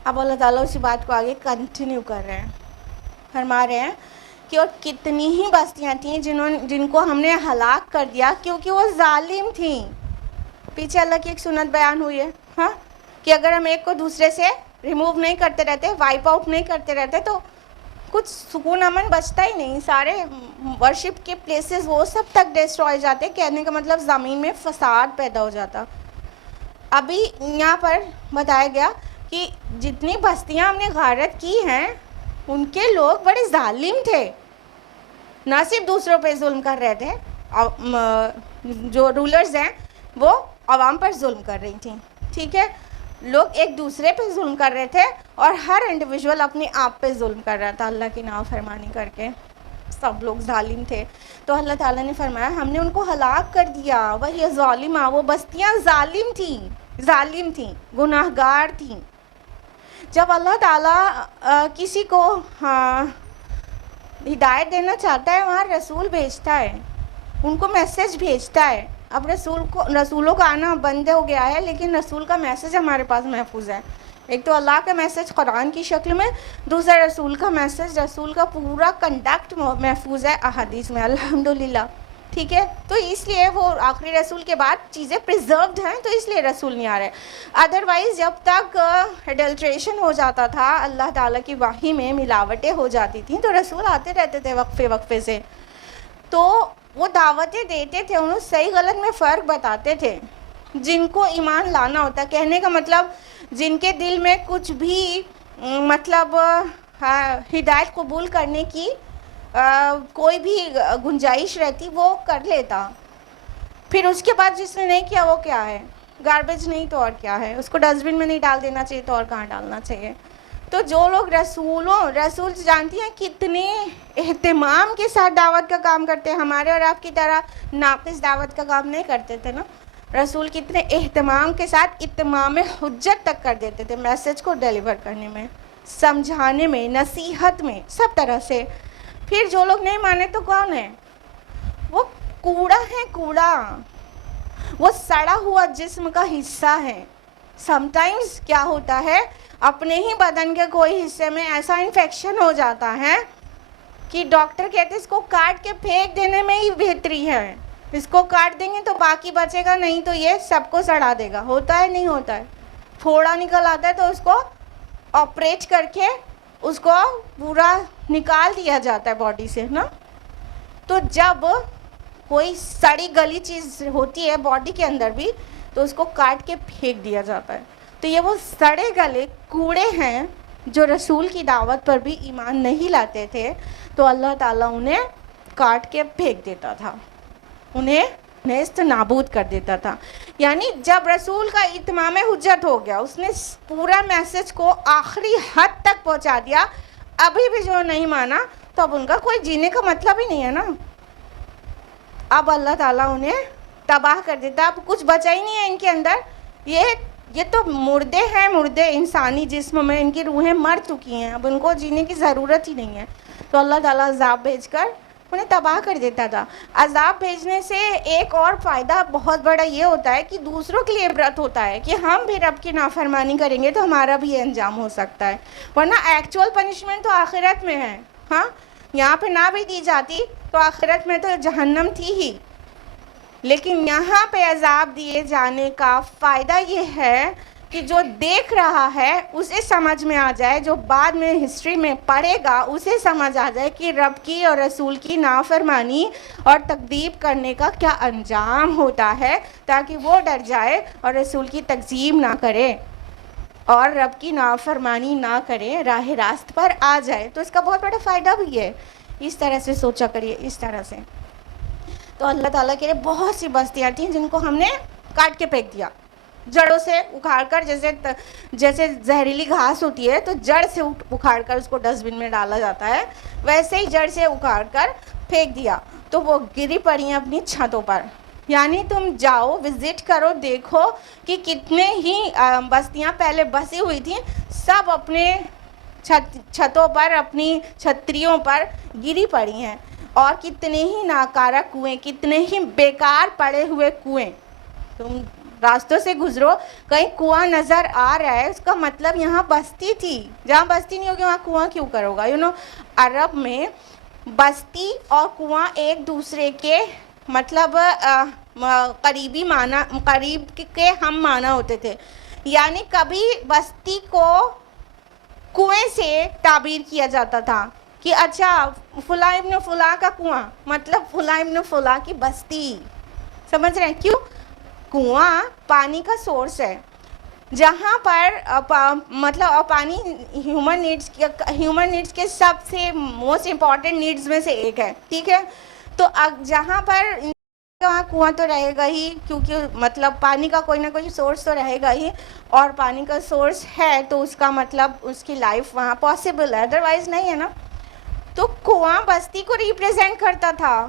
اب اللہ تعالیٰ اسی بات کو آگے کنٹینیو کر رہے ہیں، فرما رہے ہیں کہ اور کتنی ہی بستیاں تھیں جن کو ہم نے ہلاک کر دیا کیونکہ وہ ظالم تھیں. پیچھے اللہ کی ایک سنت بیان ہوئی ہے ہاں کہ اگر ہم ایک کو دوسرے سے ریموو نہیں کرتے رہتے، وائپ آؤٹ نہیں کرتے رہتے تو کچھ سکون امن بچتا ہی نہیں. سارے ورشپ کے پلیسز وہ سب تک ڈسٹروائے جاتے. کہنے کا مطلب زمین میں فساد پیدا ہو جاتا. ابھی یہاں پر بتایا گیا کہ جتنی بستیاں ہم نے غارت کی ہیں ان کے لوگ بڑے ظالم تھے. نہ صرف دوسروں پہ ظلم کر رہے تھے، جو رولرز ہیں وہ عوام پر ظلم کر رہی تھیں. ٹھیک ہے، لوگ ایک دوسرے پہ ظلم کر رہے تھے اور ہر انڈیویجول اپنے آپ پہ ظلم کر رہا تھا اللہ کی نافرمانی کر کے. سب لوگ ظالم تھے. تو اللہ تعالیٰ نے فرمایا ہم نے ان کو ہلاک کر دیا. وہی ظالمہ، وہ بستیاں ظالم تھیں، گناہ گار تھیں. جب اللہ تعالیٰ کسی کو ہدایت دینا چاہتا ہے وہاں رسول بھیجتا ہے، ان کو میسج بھیجتا ہے. اب رسولوں کا آنا بند ہو گیا ہے لیکن رسول کا میسج ہمارے پاس محفوظ ہے. ایک تو اللہ کا میسج قرآن کی شکل میں، دوسرا رسول کا میسج، رسول کا پورا کنڈکٹ محفوظ ہے احادیث میں الحمدللہ. ٹھیک ہے، تو اس لیے وہ آخری رسول کے بعد چیزیں پریزروڈ ہیں تو اس لیے رسول نہیں آ رہے. ادروائز جب تک ایڈلٹریشن ہو جاتا تھا، اللہ تعالیٰ کی وحی میں ملاوٹیں ہو جاتی تھیں تو رسول آتے رہتے تھے وقفے سے. تو وہ دعوتیں دیتے تھے، انہوں صحیح غلط میں فرق بتاتے تھے. جن کو ایمان لانا ہوتا، کہنے کا مطلب جن کے دل میں کچھ بھی مطلب ہدایت قبول کرنے کی کوئی بھی گنجائش رہتی وہ کر لیتا. پھر اس کے بعد جس نے نہیں کیا وہ کیا ہے، گاربیج نہیں تو اور کیا ہے، اس کو ڈسٹ بن میں نہیں ڈال دینا چاہیے تو اور کہاں ڈالنا چاہیے. تو جو لوگ رسول جانتی ہیں کتنے اہتمام کے ساتھ دعوت کا کام کرتے ہیں، ہمارے اور آپ کی طرح ناقص دعوت کا کام نہیں کرتے تھے نا. رسول کتنے اہتمام کے ساتھ اتمام حجت تک کر دیتے تھے، میسج کو ڈیلیور کرنے میں، سمجھانے میں، نصیحت میں، سب طرح سے. پھر جو لوگ نہیں مانے تو کون ہے؟ وہ کوڑا ہے، کوڑا، وہ سڑا ہوا جسم کا حصہ ہے. سم ٹائمز کیا ہوتا ہے، اپنے ہی بدن کے کوئی حصے میں ایسا انفیکشن ہو جاتا ہے کہ ڈاکٹر کہتے ہیں اس کو کاٹ کے پھینک دینے میں ہی بہتری ہے. اس کو کاٹ دیں گے تو باقی بچے گا، نہیں تو یہ سب کو سڑا دے گا. ہوتا ہے نہیں ہوتا ہے، پھوڑا نکل آتا ہے تو اس کو آپریٹ کر کے اس کو پورا نکال دیا جاتا ہے باڈی سے نا. تو جب کوئی سڑی گلی چیز ہوتی ہے باڈی کے اندر بھی تو اس کو کاٹ کے پھینک دیا جاتا ہے. تو یہ وہ سڑے گلے کوڑے ہیں جو رسول کی دعوت پر بھی ایمان نہیں لاتے تھے, تو اللہ تعالیٰ انہیں کاٹ کے پھینک دیتا تھا, انہیں نیست نابود کر دیتا تھا. یعنی جب رسول کا اتمام حجت ہو گیا, اس نے پورا میسج کو آخری حد تک پہنچا دیا, ابھی بھی جو نہیں مانا تو اب ان کا کوئی جینے کا مطلب ہی نہیں ہے نا. اب اللہ تعالیٰ انہیں تباہ کر دیتا, اب کچھ بچا ہی نہیں ہے ان کے اندر. یہ تو مردے ہیں, مردے انسانی جسم میں ان کی روحیں مر چکی ہیں, اب ان کو جینے کی ضرورت ہی نہیں ہے. تو اللہ تعالیٰ عذاب بھیج کر انہیں تباہ کر دیتا تھا. عذاب بھیجنے سے ایک اور فائدہ بہت بڑا یہ ہوتا ہے کہ دوسروں کے لیے عبرت ہوتا ہے کہ ہم بھی رب کی نافرمانی کریں گے تو ہمارا بھی یہ انجام ہو سکتا ہے. ورنہ ایکچوئل پنشمنٹ تو آخرت میں ہے. ہاں, یہاں پہ نہ بھی دی جاتی تو آخرت میں تو جہنم تھی ہی, لیکن یہاں پہ عذاب دیے جانے کا فائدہ یہ ہے کہ جو دیکھ رہا ہے اسے سمجھ میں آ جائے, جو بعد میں ہسٹری میں پڑھے گا اسے سمجھ آ جائے کہ رب کی اور رسول کی نافرمانی اور تکذیب کرنے کا کیا انجام ہوتا ہے, تاکہ وہ ڈر جائے اور رسول کی تکذیب نہ کرے اور رب کی نافرمانی نہ کرے, راہ راست پر آ جائے. تو اس کا بہت بڑا فائدہ بھی ہے. اس طرح سے سوچا کریے, اس طرح سے. تو اللہ تعالیٰ کے لیے بہت سی بستیاں تھیں جن کو ہم نے کاٹ کے پھینک دیا, جڑوں سے اکھاڑ کر. جیسے زہریلی گھاس ہوتی ہے تو جڑ سے اکھاڑ کر اس کو ڈسٹ بن میں ڈالا جاتا ہے, ویسے ہی جڑ سے اکھاڑ کر پھینک دیا. تو وہ گری پڑی ہیں اپنی چھتوں پر. یعنی تم جاؤ, وزٹ کرو, دیکھو کہ کتنے ہی بستیاں پہلے بسی ہوئی تھیں, سب اپنے چھتوں پر, اپنی چھتریوں پر گری پڑی ہیں. اور کتنے ہی ناکارہ کنویں, کتنے ہی بیکار پڑے ہوئے کنویں. تم راستوں سے گزرو, کہیں کنواں نظر آ رہا ہے, اس کا مطلب یہاں بستی تھی. جہاں بستی نہیں ہوگی وہاں کنواں کیوں کرو گا؟ عرب میں بستی اور کنواں ایک دوسرے کے مطلب قریبی معنی, قریب کے ہم معنی ہوتے تھے. یعنی کبھی بستی کو کنویں سے تعبیر کیا جاتا تھا کہ اچھا فلاں ابن فلاں کا کنواں, مطلب فلاں ابن فلاں کی بستی. سمجھ رہے ہیں کیوں؟ کنواں پانی کا سورس ہے, جہاں پر مطلب پانی ہیومن نیڈس کے سب سے موسٹ امپورٹنٹ نیڈس میں سے ایک ہے, ٹھیک ہے. تو جہاں پر وہاں کنواں تو رہے گا ہی, کیونکہ مطلب پانی کا کوئی نہ کوئی سورس تو رہے گا ہی, اور پانی کا سورس ہے تو اس کا مطلب اس کی لائف وہاں پاسبل ہے, ادروائز نہیں ہے نا. تو کنواں بستی کو ریپریزینٹ کرتا تھا.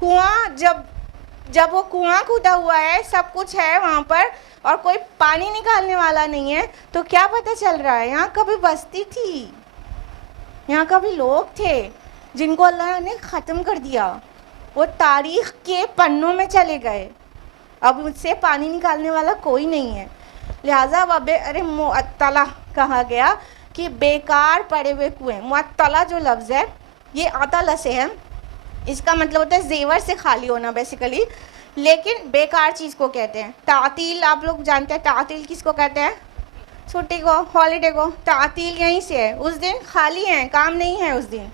کنواں جب وہ کنواں کھودا ہوا ہے, سب کچھ ہے وہاں پر, اور کوئی پانی نکالنے والا نہیں ہے, تو کیا پتہ چل رہا ہے یہاں کبھی بستی تھی, یہاں کبھی لوگ تھے جن کو اللہ نے ختم کر دیا, وہ تاریخ کے پنوں میں چلے گئے, اب مجھ سے پانی نکالنے والا کوئی نہیں ہے. لہٰذا معطلہ کہا گیا کہ بیکار پڑے ہوئے کنویں. معطلہ جو لفظ ہے یہ عطلہ سے ہے, اس کا مطلب ہوتا ہے زیور سے خالی ہونا بیسیکلی, لیکن بیکار چیز کو کہتے ہیں. تعطیل آپ لوگ جانتے ہیں, تعطیل کس کو کہتے ہیں؟ چھٹی کو, ہالیڈے کو. تعطیل یہیں سے ہے, اس دن خالی ہیں, کام نہیں ہے اس دن,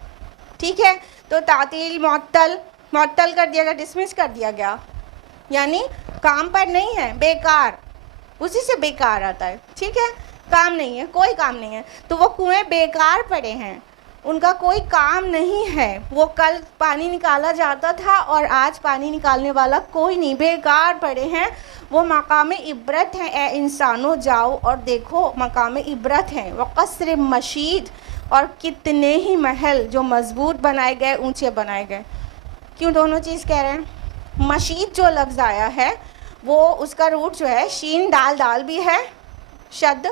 ٹھیک ہے. تو تعطیل معطل کر دیا گیا, ڈسمس کر دیا گیا, یعنی کام پر نہیں ہے, بیکار, اسی سے بیکار آتا ہے, ٹھیک ہے. کام نہیں ہے, کوئی کام نہیں ہے. تو وہ کنویں بیکار پڑے ہیں, ان کا کوئی کام نہیں ہے. وہ کل پانی نکالا جاتا تھا اور آج پانی نکالنے والا کوئی نہیں, بیکار پڑے ہیں. وہ مقام عبرت ہیں. اے انسانوں جاؤ اور دیکھو, مقام عبرت ہیں. وقصر مشید, اور کتنے ہی محل جو مضبوط بنائے گئے, اونچے بنائے گئے. کیوں دونوں چیز کہہ رہے ہیں؟ مشید جو لفظ آیا ہے وہ اس کا روٹ جو ہے شین دال بھی ہے, شد,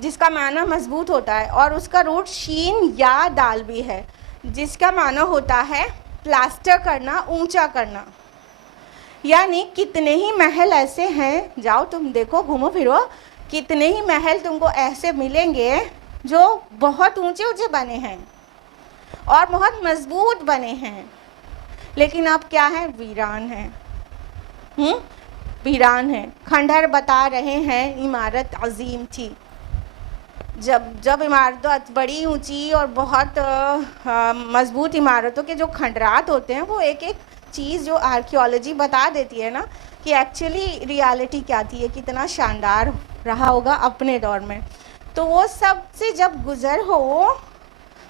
جس کا معنی مضبوط ہوتا ہے, اور اس کا روٹ شین یا دال بھی ہے, جس کا معنی ہوتا ہے پلاسٹر کرنا, اونچا کرنا. یعنی کتنے ہی محل ایسے ہیں, جاؤ تم دیکھو, گھومو پھرو, کتنے ہی محل تم کو ایسے ملیں گے جو بہت اونچے بنے ہیں اور بہت مضبوط بنے ہیں, لیکن اب کیا ہے؟ ویران ہیں, ویران ہیں. کھنڈر بتا رہے ہیں عمارت عظیم تھی. جب عمارت بڑی اونچی اور بہت مضبوط عمارتوں کے جو کھنڈرات ہوتے ہیں وہ ایک ایک چیز جو آرکیولوجی بتا دیتی ہے نا کہ ایکچولی ریالٹی کیا تھی، یہ کتنا شاندار رہا ہوگا اپنے دور میں، تو وہ سب سے جب گزر ہو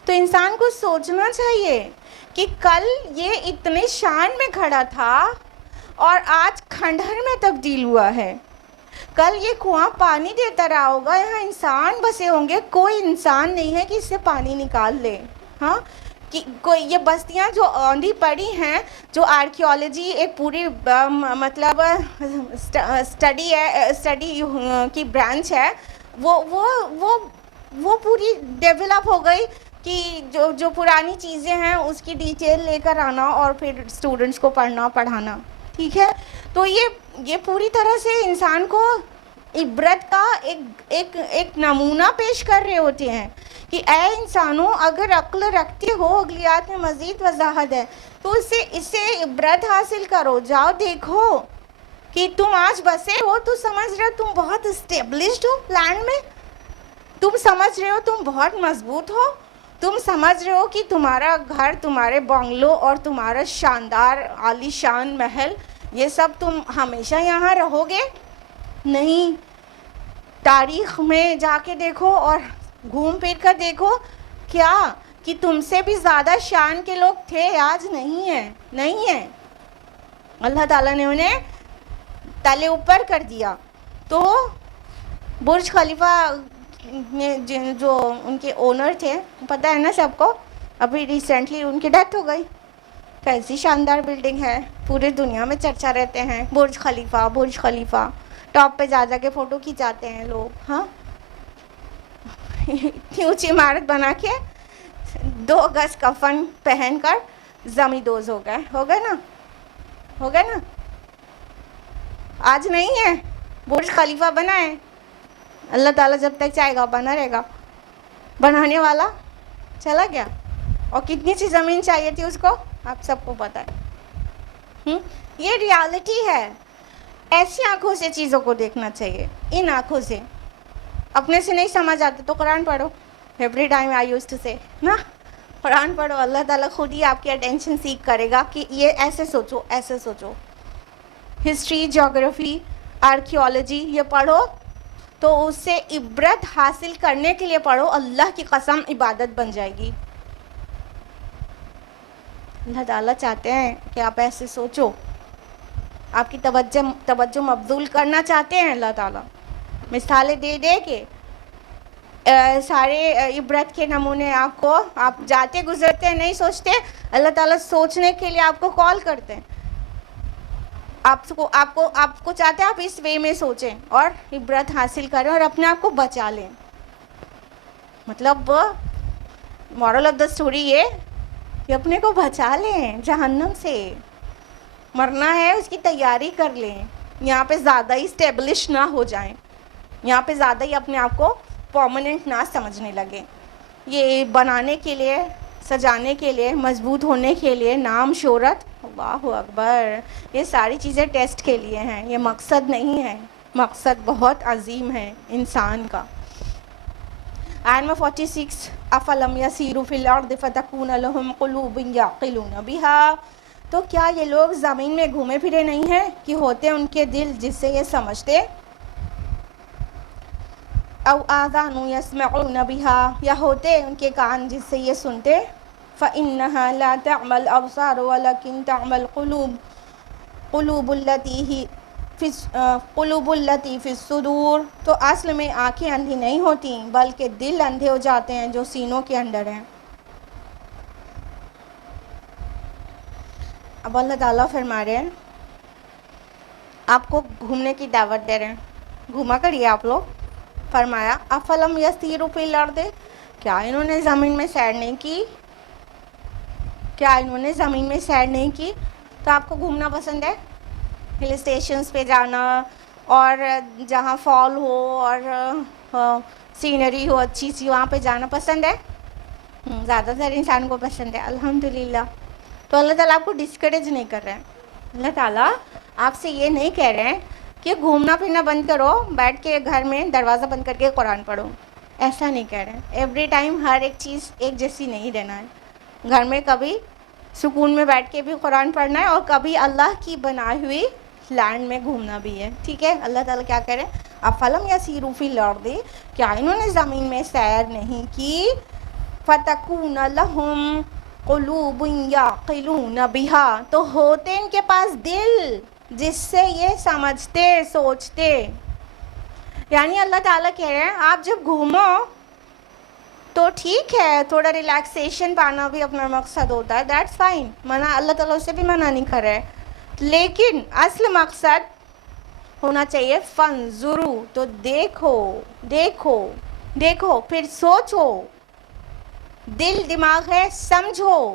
تو انسان کو سوچنا چاہیے کہ کل یہ اتنے شان میں کھڑا تھا اور آج کھنڈہر میں تبدیل ہوا ہے. کل یہ کنواں پانی دیتا رہا ہوگا، یہاں انسان بسے ہوں گے، کوئی انسان نہیں ہے کہ اس سے پانی نکال لے. ہاں کہ کوئی یہ بستیاں جو اوندھی پڑی ہیں، جو آرکیولوجی ایک پوری مطلب اسٹڈی کی برانچ ہے، وہ پوری ڈیولپ ہو گئی کہ جو پرانی چیزیں ہیں اس کی ڈیٹیل لے کر آنا اور پھر اسٹوڈنٹس کو پڑھانا. ٹھیک ہے، تو یہ پوری طرح سے انسان کو عبرت کا ایک نمونہ پیش کر رہے ہوتے ہیں کہ اے انسانوں، اگر عقل رکھتے ہو، اگلیات میں مزید وضاحت ہے، تو اس سے عبرت حاصل کرو. جاؤ دیکھو کہ تم آج بسے ہو تو سمجھ رہے ہو تم بہت اسٹیبلشڈ ہو لینڈ میں، تم سمجھ رہے ہو تم بہت مضبوط ہو، تم سمجھ رہے ہو کہ تمہارا گھر، تمہارے بنگلو اور تمہارا شاندار عالی شان محل، یہ سب تم ہمیشہ یہاں رہو گے. نہیں، تاریخ میں جا کے دیکھو اور گھوم پھر کر دیکھو کیا کہ تم سے بھی زیادہ شان کے لوگ تھے، آج نہیں ہیں. اللہ تعالیٰ نے انہیں تلے اوپر کر دیا. تو برج خلیفہ میں جو ان کے اونر تھے، پتہ ہے نا سب کو، ابھی ریسنٹلی ان کی ڈیتھ ہو گئی. کیسی شاندار بلڈنگ ہے، پورے دنیا میں چرچا رہتے ہیں برج خلیفہ، ٹاپ پہ جا کے فوٹو کھینچاتے ہیں لوگ. ہاں، اتنی اونچی عمارت بنا کے 2 گز کفن پہن کر زمیندوز ہو گئے نا. آج نہیں ہے، برج خلیفہ بنا ہے. اللہ تعالیٰ جب تک چاہے گا بنا رہے گا. بنانے والا چلا گیا، اور کتنی سی زمین چاہیے تھی اس کو، آپ سب کو پتہ ہے. یہ ریالٹی ہے. ایسی آنکھوں سے چیزوں کو دیکھنا چاہیے، ان آنکھوں سے. اپنے سے نہیں سمجھ آتے تو قرآن پڑھو. Every time I used to سے نا، قرآن پڑھو، اللہ تعالیٰ خود ہی آپ کی اٹینشن سیکھ کرے گا کہ یہ ایسے سوچو. ہسٹری، جیوگرافی، آرکیولوجی یہ پڑھو تو اس سے عبرت حاصل کرنے کے لیے پڑھو. اللہ کی قسم عبادت بن جائے گی. اللہ تعالیٰ چاہتے ہیں کہ آپ ایسے سوچو، آپ کی توجہ مبذول کرنا چاہتے ہیں. اللہ تعالیٰ مثالیں دے کے سارے عبرت کے نمونے آپ جاتے گزرتے ہیں، نہیں سوچتے. اللہ تعالیٰ سوچنے کے لیے آپ کو کال کرتے ہیں. آپ کو چاہتے ہیں آپ اس وے میں سوچیں اور عبرت حاصل کریں اور اپنے آپ کو بچا لیں. مطلب مورل آف دا اسٹوری یہ کہ اپنے کو بچا لیں جہنم سے. مرنا ہے اس کی تیاری کر لیں. یہاں پہ زیادہ ہی اسٹیبلش نہ ہو جائیں، یہاں پہ زیادہ ہی اپنے آپ کو پرماننٹ نہ سمجھنے لگیں. یہ بنانے کے لیے، سجانے کے لیے، مضبوط ہونے کے لیے، نام، شہرت، اللہ اکبر، یہ ساری چیزیں ٹیسٹ کے لیے ہیں. یہ مقصد نہیں ہے. مقصد بہت عظیم ہے انسان کا. آیت نمبر 46، افلم یسیروا فی الارض فتکون لهم قلوب یعقلون بها، تو کیا یہ لوگ زمین میں گھومے پھرے نہیں ہیں کہ ہوتے ان کے دل جس سے یہ سمجھتے. او آذان یسمعون بها، یا ہوتے ان کے کان جس سے یہ سنتے. فإنها لا تعمى الأبصار ولكن تعمى قلوب التي في الصدور، تو اصل میں آنکھیں اندھی نہیں ہوتی بلکہ دل اندھے ہو جاتے ہیں جو سینوں کے اندر ہیں. اب اللہ تعالیٰ فرما رہے ہیں، آپ کو گھومنے کی دعوت دے رہے ہیں، گھوما کریے آپ لوگ. فرمایا افلم یسیروا فی الارض، کیا انہوں نے زمین میں سیر نہیں کی؟ تو آپ کو گھومنا پسند ہے، ہل اسٹیشنز پہ جانا اور جہاں فال ہو اور سینری ہو اچھی سی، وہاں پہ جانا پسند ہے. زیادہ تر انسان کو پسند ہے، الحمدللہ. تو اللہ تعالیٰ آپ کو ڈسکریج نہیں کر رہے ہیں. اللہ تعالیٰ آپ سے یہ نہیں کہہ رہے ہیں کہ گھومنا پھرنا بند کرو، بیٹھ کے گھر میں دروازہ بند کر کے قرآن پڑھو. ایسا نہیں کہہ رہے ہیں. ایوری ٹائم ہر ایک چیز ایک جیسی نہیں رہنا ہے. گھر میں کبھی سکون میں بیٹھ کے بھی قرآن پڑھنا ہے اور کبھی اللہ کی بنائی ہوئی لینڈ میں گھومنا بھی ہے. ٹھیک ہے, اللہ تعالیٰ کیا کریں, افلم یسیروا فی الارض, کیا انہوں نے زمین میں سیر نہیں کی, فتکون لہم قلوب یعقلون بہا, تو ہوتے ان کے پاس دل جس سے یہ سمجھتے سوچتے. یعنی اللہ تعالیٰ کہہ رہے ہیں آپ جب گھومو تو ٹھیک ہے, تھوڑا ریلیکسیشن پانا بھی اپنا مقصد ہوتا ہے, دیٹس فائن, منع اللہ تعالیٰ اس سے بھی منع نہیں کر رہے, لیکن اصل مقصد ہونا چاہیے فانظروا, تو دیکھو دیکھو دیکھو, پھر سوچو, دل دماغ ہے, سمجھو,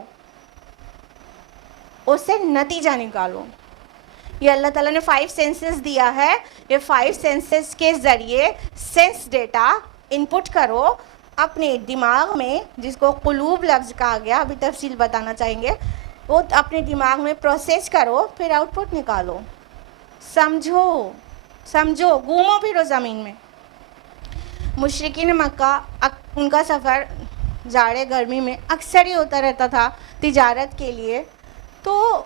اس سے نتیجہ نکالو. یہ اللہ تعالیٰ نے 5 سینسز دیا ہے, یہ 5 سینسز کے ذریعے سینس ڈیٹا انپٹ کرو اپنے دماغ میں, جس کو قلوب لفظ کہا گیا, ابھی تفصیل بتانا چاہیں گے, وہ اپنے دماغ میں پروسیس کرو, پھر آؤٹ پٹ نکالو. سمجھو سمجھو, گھومو پھرو زمین میں. مشرکین مکہ ان کا سفر جاڑے گرمی میں اکثر ہی ہوتا رہتا تھا تجارت کے لیے, تو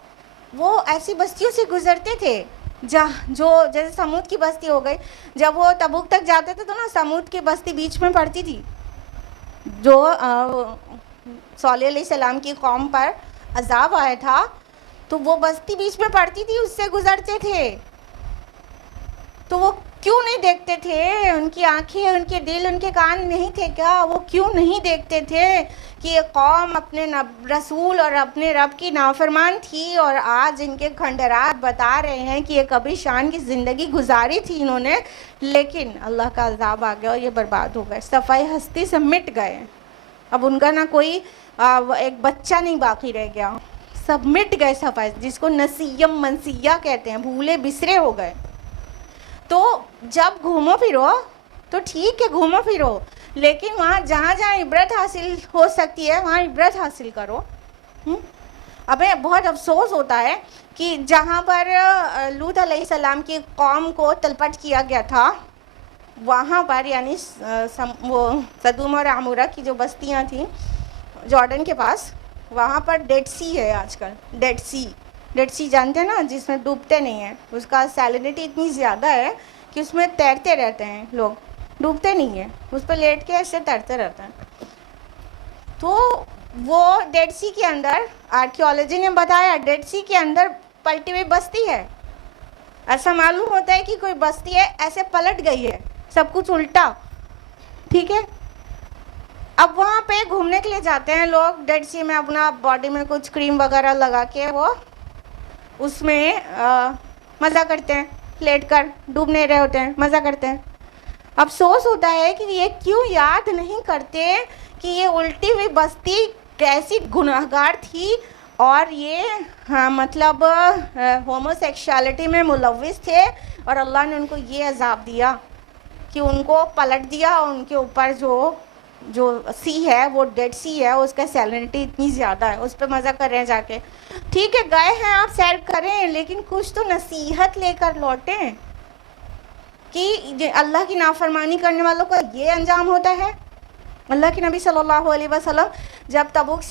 وہ ایسی بستیوں سے گزرتے تھے جو جیسے سمود کی بستی ہو گئی, جب وہ تبوک تک جاتے تھے تو نا سمود کی بستی بیچ میں پڑتی تھی, جو صالح علیہ السلام کی قوم پر عذاب آیا تھا, تو وہ بستی بیچ میں پڑتی تھی, اس سے گزرتے تھے. تو وہ کیوں نہیں دیکھتے تھے, ان کی آنکھیں, ان کے دل, ان کے کان نہیں تھے کیا, وہ کیوں نہیں دیکھتے تھے کہ یہ قوم اپنے رسول اور اپنے رب کی نافرمان تھی, اور آج ان کے کھنڈرات بتا رہے ہیں کہ یہ کبھی شان کی زندگی گزاری تھی انہوں نے, لیکن اللہ کا عذاب آ گیا اور یہ برباد ہو گئے, صفائی ہستی سے مٹ گئے. اب ان کا نہ کوئی ایک بچہ نہیں باقی رہ گیا, سب مٹ گئے صفائی, جس کو نسیم منسیہ کہتے ہیں, بھولے بسرے ہو گئے. تو جب گھومو پھرو تو ٹھیک ہے, گھومو پھرو, لیکن وہاں جہاں جہاں عبرت حاصل ہو سکتی ہے وہاں عبرت حاصل کرو. ابھی بہت افسوس ہوتا ہے کہ جہاں پر لوط علیہ السلام کی قوم کو تلپٹ کیا گیا تھا, وہاں پر یعنی وہ سدوم اور عمورہ کی جو بستیاں تھیں جارڈن کے پاس, وہاں پر ڈیڈ سی ہے آج کل. ڈیڈ سی جانتے ہیں نا, جس میں ڈوبتے نہیں ہیں, اس کا سیلنٹی اتنی زیادہ ہے کہ اس میں تیرتے رہتے ہیں لوگ, ڈوبتے نہیں ہیں, اس پہ لیٹ کے ایسے تیرتے رہتے ہیں. تو وہ ڈیڈ سی کے اندر, آرکیولوجی نے بتایا, ڈیڈ سی کے اندر پلٹی ہوئی بستی ہے. ایسا معلوم ہوتا ہے کہ کوئی بستی ہے ایسے پلٹ گئی ہے, سب کچھ الٹا. ٹھیک ہے, اب وہاں پہ گھومنے کے لیے جاتے ہیں لوگ ڈیڈ سی میں, اپنا باڈی میں کچھ کریم وغیرہ لگا کے وہ اس میں مزہ کرتے ہیں, لیٹ کر ڈوب نہیں رہے ہوتے ہیں, مزہ کرتے ہیں. افسوس ہوتا ہے کہ یہ کیوں یاد نہیں کرتے کہ یہ الٹی ہوئی بستی کیسی گناہگار تھی, اور یہ مطلب ہومو سیکشوالٹی میں ملوث تھے, اور اللہ نے ان کو یہ عذاب دیا کہ ان کو پلٹ دیا, اور ان کے اوپر جو سی ہے وہ ڈیڈ سی ہے, اس کا سیلنٹی اتنی زیادہ ہے, اس پہ مزہ کر رہے ہیں جا کے. ٹھیک ہے, گئے ہیں آپ سیر کریں, لیکن کچھ تو نصیحت لے کر لوٹیں کہ اللہ کی نافرمانی کرنے والوں کا یہ انجام ہوتا ہے. اللہ کے نبی صلی اللہ علیہ وسلم جب تبوک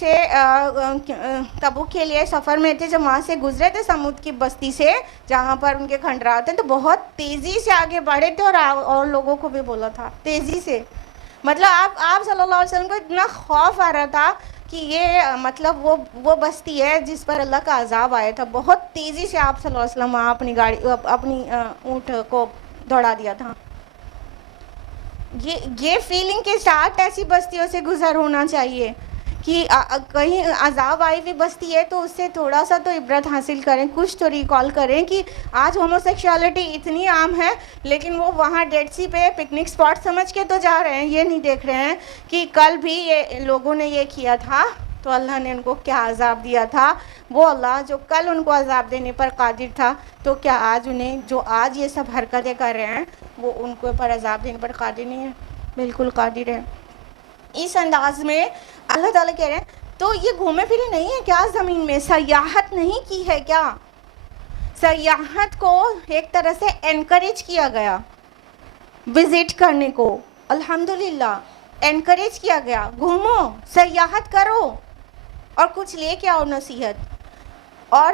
کے لیے سفر میں تھے, جب وہاں سے گزرے تھے سمود کی بستی سے جہاں پر ان کے کھنڈرات ہیں, تو بہت تیزی سے آگے بڑھے تھے, اور لوگوں کو بھی بولا تھا تیزی سے. مطلب آپ صلی اللہ علیہ وسلم کو اتنا خوف آ رہا تھا کہ یہ مطلب وہ بستی ہے جس پر اللہ کا عذاب آیا تھا. بہت تیزی سے آپ صلی اللہ علیہ وسلم وہاں اپنی اونٹ کو دوڑا دیا تھا. یہ فیلنگ کے ساتھ ایسی بستیوں سے گزر ہونا چاہیے کہ کہیں عذاب آئی ہوئی بستی ہے تو اس سے تھوڑا سا تو عبرت حاصل کریں, کچھ تو ریکال کریں کہ آج ہومو سیکشوالٹی اتنی عام ہے, لیکن وہ وہاں ڈیڈ سی پہ پکنک اسپاٹ سمجھ کے تو جا رہے ہیں, یہ نہیں دیکھ رہے ہیں کہ کل بھی یہ لوگوں نے یہ کیا تھا تو اللہ نے ان کو کیا عذاب دیا تھا. وہ اللہ جو کل ان کو عذاب دینے پر قادر تھا, تو کیا آج انہیں جو آج یہ سب حرکتیں کر رہے ہیں وہ ان کو پر عذاب دینے پر قادر نہیں ہے؟ بالکل قادر ہے. اس انداز میں اللہ تعالیٰ کہہ رہے ہیں تو یہ گھومے پھرے نہیں ہے کیا زمین میں, سیاحت نہیں کی ہے کیا؟ سیاحت کو ایک طرح سے انکریج کیا گیا وزٹ کرنے کو, الحمدللہ انکریج کیا گیا, گھومو سیاحت کرو, اور کچھ لے کے آؤ نصیحت. اور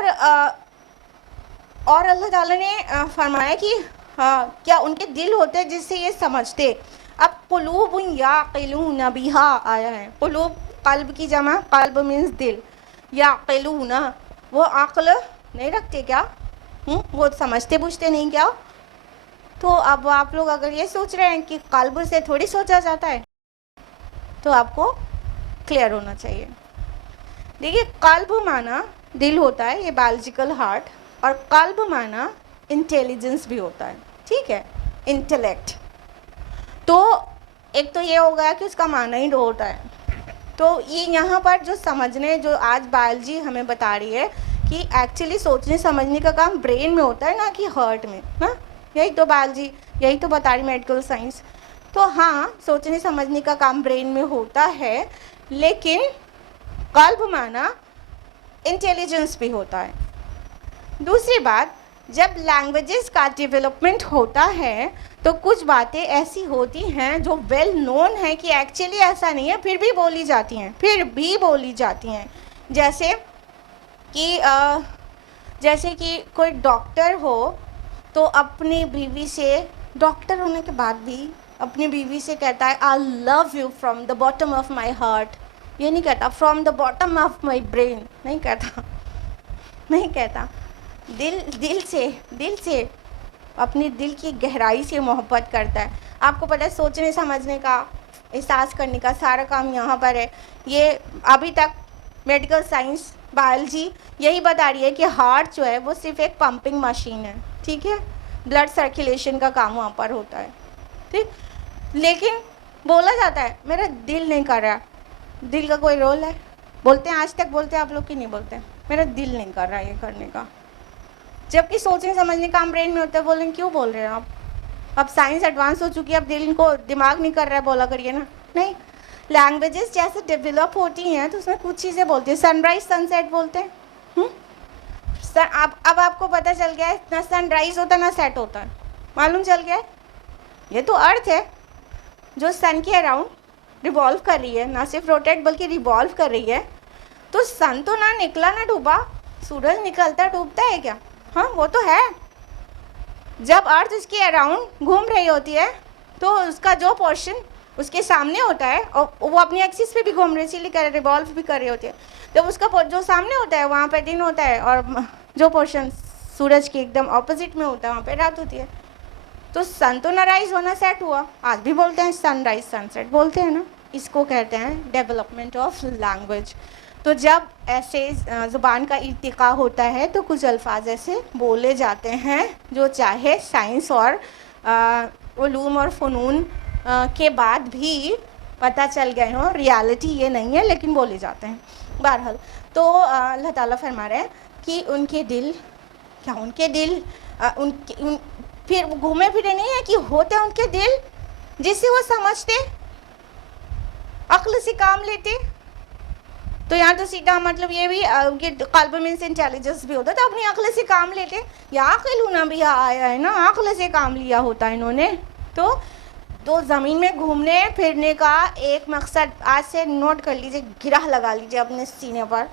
اللہ تعالیٰ نے فرمایا کہ کیا ان کے دل ہوتے جس سے یہ سمجھتے. اب قلوب یعقلون بہا آیا ہے. قلوب قلب کی جمع, قلب مینس دل, یعقلون وہ عقل نہیں رکھتے کیا, وہ سمجھتے بوجھتے نہیں کیا. تو اب آپ لوگ اگر یہ سوچ رہے ہیں کہ قلب سے تھوڑی سوچا جاتا ہے, تو آپ کو کلیئر ہونا چاہیے. دیکھیے قلب معنی دل ہوتا ہے, یہ بایولوجیکل ہارٹ, اور قلب معنی انٹیلیجنس بھی ہوتا ہے, ٹھیک ہے, انٹلیکٹ. تو ایک تو یہ ہو گیا کہ اس کا معنی ہی دو ہوتا ہے. تو یہ یہاں پر جو سمجھنے, جو آج بایولوجی ہمیں بتا رہی ہے کہ ایکچولی سوچنے سمجھنے کا کام برین میں ہوتا ہے, نہ کہ ہارٹ میں, نا. یہی تو بایولوجی, یہی تو بتا رہی میڈیکل سائنس. تو ہاں سوچنے سمجھنے کا کام برین میں ہوتا ہے, لیکن قلب معنی انٹیلیجنس بھی ہوتا ہے. دوسری بات, جب لینگویجز کا ڈیولپمنٹ ہوتا ہے تو کچھ باتیں ایسی ہوتی ہیں جو ویل نون ہے کہ ایکچولی ایسا نہیں ہے, پھر بھی بولی جاتی ہیں. جیسے کہ کوئی ڈاکٹر ہو تو اپنی بیوی سے, ڈاکٹر ہونے کے بعد بھی اپنی بیوی سے کہتا ہے I love you from the bottom of my heart. یہ نہیں کہتا from the bottom of my brain, نہیں کہتا. دل سے اپنی دل کی گہرائی سے محبت کرتا ہے. آپ کو پتہ ہے سوچنے سمجھنے کا, احساس کرنے کا سارا کام یہاں پر ہے. یہ ابھی تک میڈیکل سائنس, بایولوجی یہی بتا رہی ہے کہ ہارٹ جو ہے وہ صرف ایک پمپنگ مشین ہے, ٹھیک ہے, بلڈ سرکولیشن کا کام وہاں پر ہوتا ہے, ٹھیک. لیکن بولا جاتا ہے میرا دل نہیں کر رہا. دل کا کوئی رول ہے؟ بولتے ہیں, آج تک بولتے ہیں آپ لوگ کی نہیں بولتے, میرا دل نہیں کر رہا یہ کرنے کا. جبکہ سوچنے سمجھنے کا برین میں ہوتا ہے. بولیں کیوں بول رہے ہیں آپ, اب سائنس ایڈوانس ہو چکی ہے, اب دل کو دماغ نہیں کر رہا ہے, بولا کریے نا. نہیں, لینگویجز جیسے ڈیولپ ہوتی ہیں تو اس میں کچھ چیزیں بولتی ہیں. سن رائز سن سیٹ بولتے ہیں. اب آپ کو پتہ چل گیا ہے نہ سن رائز ہوتا ہے نہ سیٹ ہوتا ہے, معلوم چل گیا ہے. یہ تو ارتھ ہے جو سن کے اراؤنڈ ریوالو کر رہی ہے, نہ صرف روٹیٹ بلکہ ریوالو کر رہی ہے. تو سن تو نہ نکلا نہ ڈوبا, سورج نکلتا ڈوبتا ہے کیا؟ ہاں وہ تو ہے. جب ارتھ اس کے اراؤنڈ گھوم رہی ہوتی ہے تو اس کا جو پورشن اس کے سامنے ہوتا ہے, اور وہ اپنی ایکسس پہ بھی گھوم رہی, اسی لیے ریوالو بھی کر رہی ہوتی ہے. جب اس کا جو سامنے ہوتا ہے وہاں پہ دن ہوتا ہے, اور جو پورشن سورج کے ایک دم اپوزٹ میں ہوتا ہے وہاں پہ رات ہوتی ہے. تو سن تو نہ رائز ہونا سیٹ ہوا. آج بھی بولتے ہیں سن رائز سن سیٹ بولتے ہیں نا. اس کو کہتے ہیں ڈیولپمنٹ آف لینگویج. تو جب ایسے زبان کا ارتقاء ہوتا ہے تو کچھ الفاظ ایسے بولے جاتے ہیں جو چاہے سائنس اور علوم اور فنون کے بعد بھی پتہ چل گئے ہوں, ریالٹی یہ نہیں ہے لیکن بولے جاتے ہیں. بہرحال تو اللہ تعالیٰ فرما رہے ہیں کہ ان کے دل پھر گھومے پھرے نہیں ہے کہ ہوتے ان کے دل جس سے وہ سمجھتے, عقل سے کام لیتے. تو یہاں تو سیدھا مطلب یہ بھی کہ قلب مینس انٹیلیجنس بھی ہوتا ہے, تو اپنی عقل سے کام لیتے. یا عقلون بھی آیا ہے نا, عقل سے کام لیا ہوتا ہے انہوں نے. تو زمین میں گھومنے پھرنے کا ایک مقصد آج سے نوٹ کر لیجئے, گرہ لگا لیجئے اپنے سینے پر,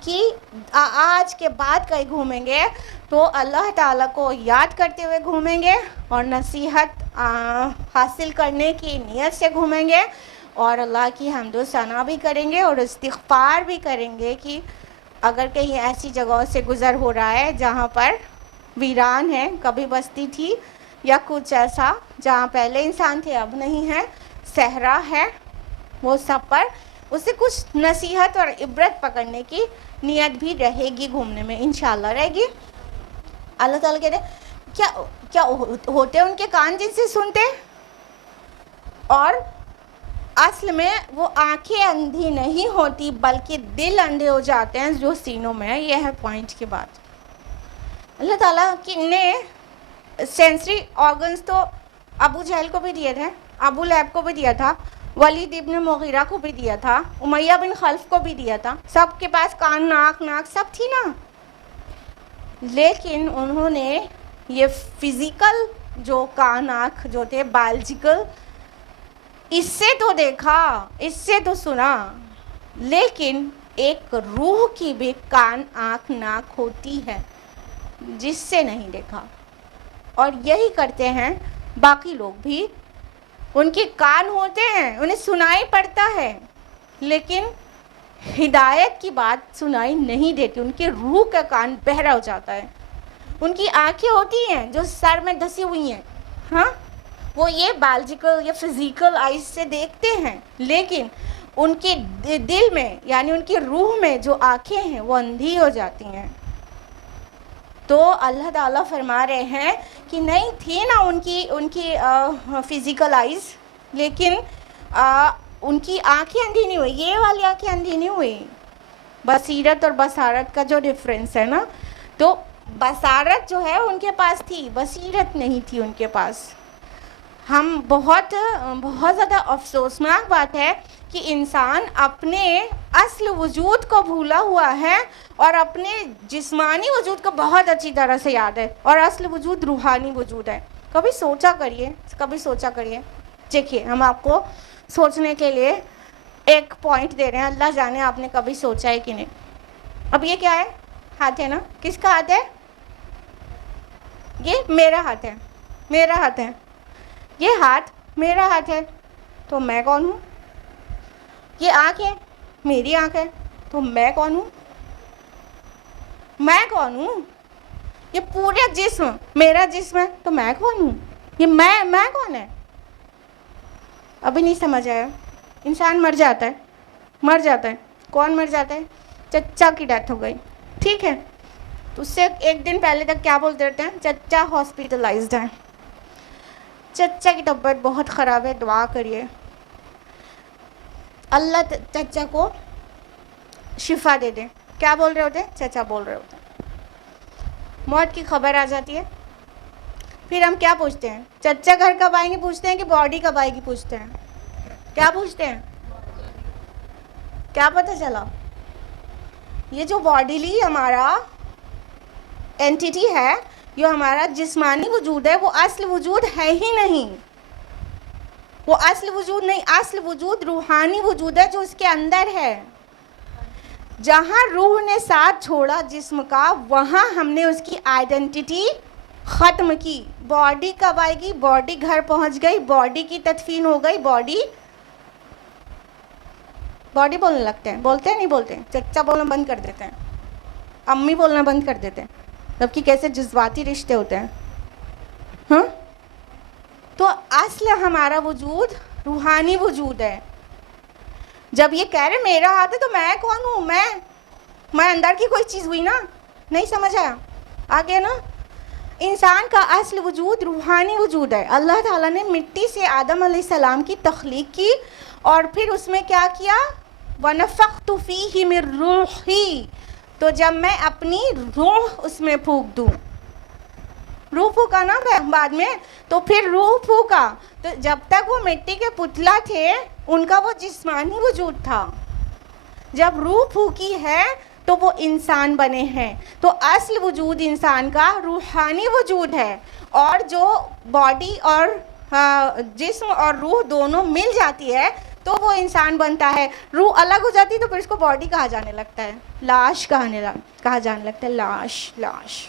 کہ آج کے بعد کہیں گھومیں گے تو اللہ تعالیٰ کو یاد کرتے ہوئے گھومیں گے, اور نصیحت حاصل کرنے کی نیت سے گھومیں گے, اور اللہ کی حمد و ثنا بھی کریں گے, اور استغفار بھی کریں گے کہ اگر کہیں ایسی جگہوں سے گزر ہو رہا ہے جہاں پر ویران ہے, کبھی بستی تھی, یا کچھ ایسا جہاں پہلے انسان تھے اب نہیں ہے, صحرا ہے, وہ سب پر اس سے کچھ نصیحت اور عبرت پکڑنے کی نیت بھی رہے گی گھومنے میں, انشاءاللہ رہے گی. اللہ تعالیٰ کہتے ہیں کیا ہوتے ان کے کان جن سے سنتے, اور اصل میں وہ آنکھیں اندھی نہیں ہوتی بلکہ دل اندھے ہو جاتے ہیں جو سینوں میں ہے. یہ ہے پوائنٹ کی بات. اللہ تعالیٰ نے سینسری آرگنز تو ابو جہل کو بھی دیے تھے, ابو لہب کو بھی دیا تھا, ولید ابن مغیرہ کو بھی دیا تھا, امیہ بن خلف کو بھی دیا تھا. سب کے پاس کان ناک سب تھی نا. لیکن انہوں نے یہ فزیکل جو کان آنکھ جو تھے بایولوجیکل, اس سے تو دیکھا, اس سے تو سنا, لیکن ایک روح کی بھی کان آنکھ ناک ہوتی ہے جس سے نہیں دیکھا. اور یہی کرتے ہیں باقی لوگ بھی. ان کے کان ہوتے ہیں, انہیں سنائی پڑتا ہے, لیکن ہدایت کی بات سنائی نہیں دیتی. ان کے روح کا کان بہرا ہو جاتا ہے. ان کی آنکھیں ہوتی ہیں جو سر میں دسی ہوئی ہیں, ہاں, وہ یہ بایولوجیکل یا فزیکل آئیز سے دیکھتے ہیں, لیکن ان کے دل میں یعنی ان کی روح میں جو آنکھیں ہیں وہ اندھی ہو جاتی ہیں. تو اللہ تعالیٰ فرما رہے ہیں کہ نہیں تھی نا ان کی فزیکل آئیز, لیکن ان کی آنکھیں اندھی نہیں ہوئی. یہ والی آنکھیں اندھی نہیں ہوئی. بصیرت اور بصارت کا جو ڈفرینس ہے نا, تو بصارت جو ہے ان کے پاس تھی, بصیرت نہیں تھی ان کے پاس. ہم بہت زیادہ افسوسناک بات ہے کہ انسان اپنے اصل وجود کو بھولا ہوا ہے اور اپنے جسمانی وجود کو بہت اچھی طرح سے یاد ہے, اور اصل وجود روحانی وجود ہے. کبھی سوچا کریے. دیکھیے, ہم آپ کو سوچنے کے لیے ایک پوائنٹ دے رہے ہیں. اللہ جانے آپ نے کبھی سوچا ہے کہ نہیں. اب یہ کیا ہے؟ ہاتھ ہے نا. کس کا ہاتھ ہے؟ یہ میرا ہاتھ ہے. یہ ہاتھ میرا ہاتھ ہے, تو میں کون ہوں؟ یہ آنکھ ہے, میری آنکھ ہے, تو میں کون ہوں؟ یہ پورا جسم میرا جسم ہے, تو میں کون ہوں؟ یہ میں کون ہے؟ ابھی نہیں سمجھ آیا. انسان مر جاتا ہے. کون مر جاتا ہے؟ چچا کی ڈیتھ ہو گئی, ٹھیک ہے, تو اس سے ایک دن پہلے تک کیا بولتے رہتے ہیں؟ چچا ہاسپٹلائزڈ ہے, چچا کی طبیعت بہت خراب ہے, دعا کریے. اللہ چچا کو شفا دے دیں. کیا بول رہے ہوتے ہیں؟ چچا بول رہے ہوتے ہیں. موت کی خبر آ جاتی ہے. پھر ہم کیا پوچھتے ہیں؟ چچا گھر کب آئیں گے پوچھتے ہیں کہ باڈی کب آئے گی پوچھتے ہیں؟ کیا پوچھتے ہیں؟ کیا پتہ چلا؟ یہ جو باڈیلی ہمارا اینٹیٹی ہے, جو ہمارا جسمانی وجود ہے, وہ اصل وجود ہے ہی نہیں. وہ اصل وجود نہیں, اصل وجود روحانی وجود ہے جو اس کے اندر ہے. جہاں روح نے ساتھ چھوڑا جسم کا, وہاں ہم نے اس کی آئیڈینٹی ختم کی. باڈی کب آئے گی؟ باڈی گھر پہنچ گئی, باڈی کی تدفین ہو گئی, باڈی بولنے لگتے ہیں. بولتے ہیں نہیں بولتے؟ چچا بولنا بند کر دیتے ہیں, امی بولنا بند کر دیتے ہیں. جبکہ کیسے جذباتی رشتے ہوتے ہیں, ہاں. تو اصل ہمارا وجود روحانی وجود ہے. جب یہ کہہ رہے میرا ہاتھ ہے, تو میں کون ہوں؟ میں اندر کی کوئی چیز ہوئی نا. نہیں سمجھ آیا؟ آگے نا, انسان کا اصل وجود روحانی وجود ہے. اللہ تعالیٰ نے مٹی سے آدم علیہ السلام کی تخلیق کی, اور پھر اس میں کیا کیا؟ وَنَفَخْتُ فِيهِ مِن رُوحِي. تو جب میں اپنی روح اس میں پھونک دوں, روح پھونکا نا بعد میں, تو پھر روح پھونکا. تو جب تک وہ مٹی کے پتلا تھے, ان کا وہ جسمانی وجود تھا. جب روح پھونکی ہے تو وہ انسان بنے ہیں. تو اصل وجود انسان کا روحانی وجود ہے, اور جو باڈی اور جسم اور روح دونوں مل جاتی ہے تو وہ انسان بنتا ہے. روح الگ ہو جاتی ہے تو پھر اس کو باڈی کہا جانے لگتا ہے, لاش کہا جانے لگتا ہے. لاش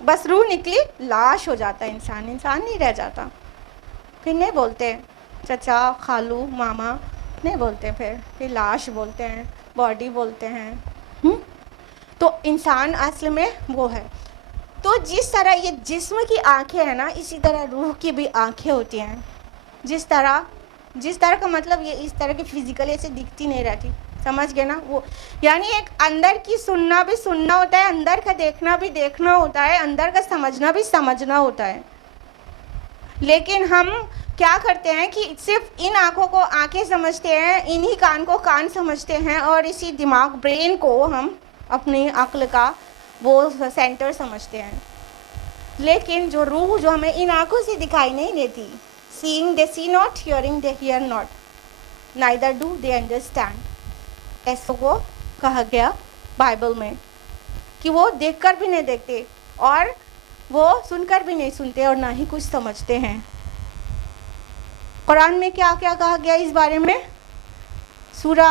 بس روح نکلی, لاش ہو جاتا ہے انسان نہیں رہ جاتا. پھر نہیں بولتے چچا, خالو, ماما نہیں بولتے, پھر لاش بولتے ہیں, باڈی بولتے ہیں. تو انسان اصل میں وہ ہے. تو جس طرح یہ جسم کی آنکھیں ہیں نا, اسی طرح روح کی بھی آنکھیں ہوتی ہیں. جس طرح کا مطلب یہ اس طرح کی فزیکلی ایسے دکھتی نہیں رہتی, سمجھ گئے نا؟ وہ یعنی ایک اندر کی سننا بھی سننا ہوتا ہے, اندر کا دیکھنا بھی دیکھنا ہوتا ہے, اندر کا سمجھنا بھی سمجھنا ہوتا ہے. لیکن ہم کیا کرتے ہیں کہ صرف ان آنکھوں کو آنکھیں سمجھتے ہیں, انہی کان کو کان سمجھتے ہیں, اور اسی دماغ برین کو ہم اپنی عقل کا وہ سینٹر سمجھتے ہیں. لیکن جو روح جو ہمیں ان آنکھوں سے دکھائی نہیں دیتی, seeing they see not, hearing they hear not, neither do they understand, ایسا کو کہا گیا بائبل میں کہ وہ دیکھ کر بھی نہیں دیکھتے, اور وہ سن کر بھی نہیں سنتے, اور نہ ہی کچھ سمجھتے ہیں. قرآن میں کیا کیا کہا گیا اس بارے میں؟ سورہ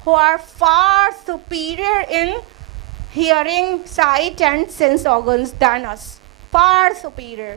who are far superior in hearing, sight and sense organs than us, far superior।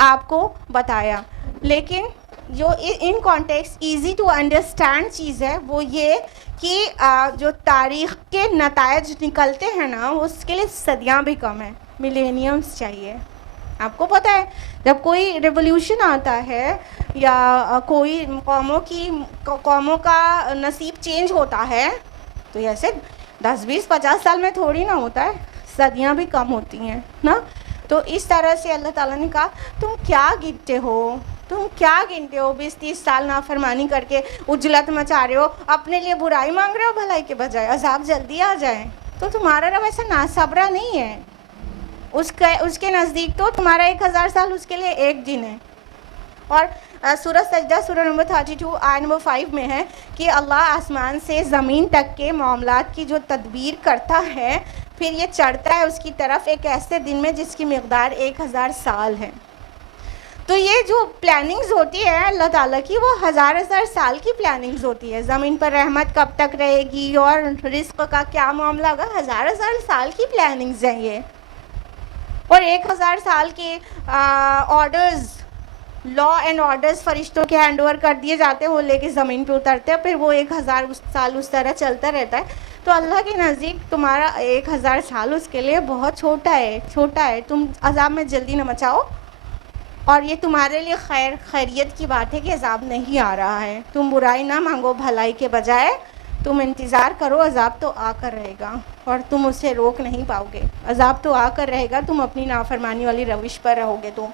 آپ کو بتایا. لیکن جو ان کانٹیکس ایزی ٹو انڈرسٹینڈ چیز ہے وہ یہ کہ جو تاریخ کے نتائج نکلتے ہیں نا اس کے لیے صدیاں بھی کم ہیں, ملینیمس چاہیے. آپ کو پتہ ہے جب کوئی ریولیوشن آتا ہے یا کوئی قوموں کا نصیب چینج ہوتا ہے تو ایسے 10-20-50 سال میں تھوڑی نہ ہوتا ہے, صدیاں بھی کم ہوتی ہیں نا. تو اس طرح سے اللہ تعالیٰ نے کہا تم کیا گنتے ہو, 20-30 سال نافرمانی کر کے اجلت مچا رہے ہو, اپنے لیے برائی مانگ رہے ہو بھلائی کے بجائے, عذاب جلدی آ جائے. تو تمہارا رب ایسا ناصبرا نہیں ہے, اس کے نزدیک تو تمہارا 1000 سال اس کے لیے ایک دن ہے. اور سورہ سجدہ سورہ نمبر 32 آیت نمبر 5 میں ہے کہ اللہ آسمان سے زمین تک کے معاملات کی جو تدبیر کرتا ہے پھر یہ چڑھتا ہے اس کی طرف ایک ایسے دن میں جس کی مقدار 1000 سال ہے. تو یہ جو پلاننگز ہوتی ہے اللہ تعالیٰ کی وہ ہزار سال کی پلاننگز ہوتی ہے. زمین پر رحمت کب تک رہے گی اور رزق کا کیا معاملہ ہوگا, ہزار سال کی پلاننگز ہیں یہ. اور 1000 سال کے آرڈرز, لا اینڈ آرڈرز فرشتوں کے ہینڈ اوور کر دیے جاتے ہیں, وہ لے کے زمین پہ اترتے ہیں, پھر وہ 1000 سال اس طرح چلتا رہتا ہے. تو اللہ کے نزدیک تمہارا 1000 سال اس کے لیے بہت چھوٹا ہے. تم عذاب میں جلدی نہ مچاؤ, اور یہ تمہارے لیے خیریت کی بات ہے کہ عذاب نہیں آ رہا ہے. تم برائی نہ مانگو بھلائی کے بجائے, تم انتظار کرو, عذاب تو آ کر رہے گا اور تم اسے روک نہیں پاؤ گے. عذاب تو آ کر رہے گا, تم اپنی نافرمانی والی روش پر رہو گے. تو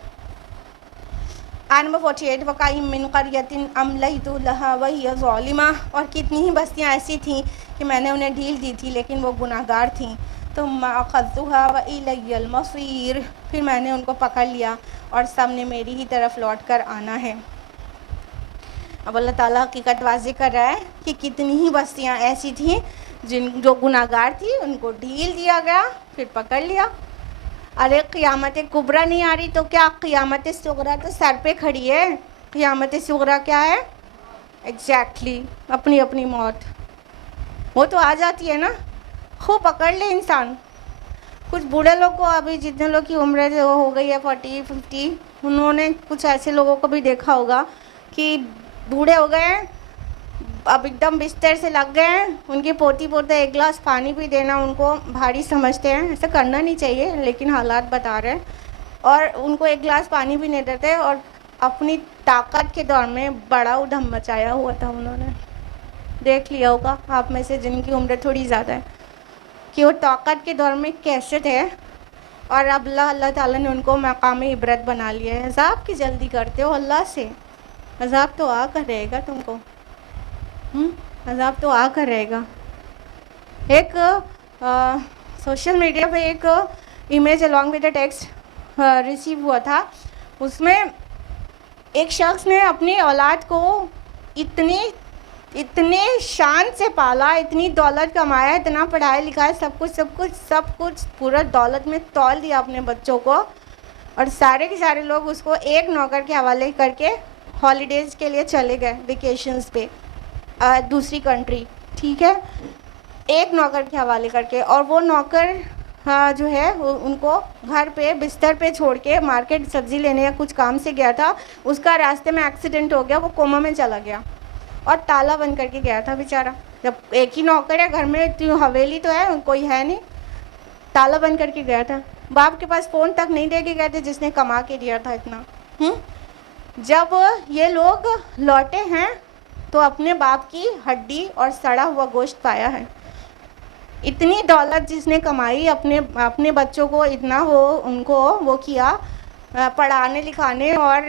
آیت نمبر 48 وَقَأَيِّن مِّن قَرْيَةٍ أَمْلَيْتُ لَهَا وَهِيَ ظَالِمَةٌ, اور کتنی ہی بستیاں ایسی تھیں کہ میں نے انہیں ڈھیل دی تھی لیکن وہ گناہ گار تھیں. ثُمَّ أَخَذْتُهَا وَإِلَيَّ الْمَصِيرُ, پھر میں نے ان کو پکڑ لیا اور سب نے میری ہی طرف لوٹ کر آنا ہے. اب اللہ تعالیٰ حقیقت واضح کر رہا ہے کہ کتنی ہی بستیاں ایسی تھیں جو گناہ گار تھی, ان کو ڈھیل دیا گیا پھر پکڑ لیا. ارے قیامت کبریٰ نہیں آ رہی تو کیا, قیامت صغریٰ تو سر پہ کھڑی ہے. قیامت صغریٰ کیا ہے؟ ایگزیکٹلی اپنی موت, وہ تو آ جاتی ہے نا, خوب پکڑ لے انسان. کچھ بوڑھے لوگ کو, ابھی جتنے لوگ کی عمر ہو گئی ہے 40-50, انہوں نے کچھ ایسے لوگوں کو بھی دیکھا ہوگا کہ بوڑھے ہو گئے ہیں, اب ایک دم بستر سے لگ گئے ہیں, ان کی پوتے ایک گلاس پانی بھی دینا ان کو بھاری سمجھتے ہیں. ایسا کرنا نہیں چاہیے لیکن حالات بتا رہے ہیں, اور ان کو ایک گلاس پانی بھی نہیں دیتے, اور اپنی طاقت کے دور میں بڑا ادھم مچایا ہوا تھا. انہوں نے دیکھ لیا ہوگا آپ میں سے جن کی عمر تھوڑی زیادہ ہے کہ وہ طاقت کے دور میں کیسے تھے, اور اب اللہ تعالیٰ نے ان کو مقام عبرت بنا لیا ہے. عذاب کی جلدی کرتے ہو اللہ سے, عذاب تو آ کر رہے گا تم کو, عذاب تو آ کر رہے گا. ایک سوشل میڈیا پہ ایک image along with the text receive ہوا تھا. اس میں ایک شخص نے اپنی اولاد کو اتنے شان سے پالا, اتنی دولت کمایا, اتنا پڑھایا لکھایا, سب کچھ پورا دولت میں تول دیا اپنے بچوں کو, اور سارے کے سارے لوگ اس کو ایک نوکر کے حوالے کر کے ہالیڈیز کے لیے چلے گئے ویکیشنز پہ دوسری کنٹری. ٹھیک ہے, ایک نوکر کے حوالے کر کے, اور وہ نوکر جو ہے ان کو گھر پہ بستر پہ چھوڑ کے مارکیٹ سبزی لینے یا کچھ کام سے گیا تھا. اس کا راستے میں ایکسیڈنٹ ہو گیا, وہ کوما میں چلا گیا اور تالا بند کر کے گیا تھا بیچارہ. جب ایک ہی نوکر ہے گھر میں, حویلی تو ہے, کوئی ہے نہیں, تالا بند کر کے گیا تھا. باپ کے پاس فون تک نہیں دے کے گئے تھے جس نے کما کے دیا تھا اتنا. جب یہ لوگ لوٹے ہیں تو اپنے باپ کی ہڈی اور سڑا ہوا گوشت پایا ہے. اتنی دولت جس نے کمائی, اپنے بچوں کو اتنا ان کو وہ کیا, پڑھانے لکھانے اور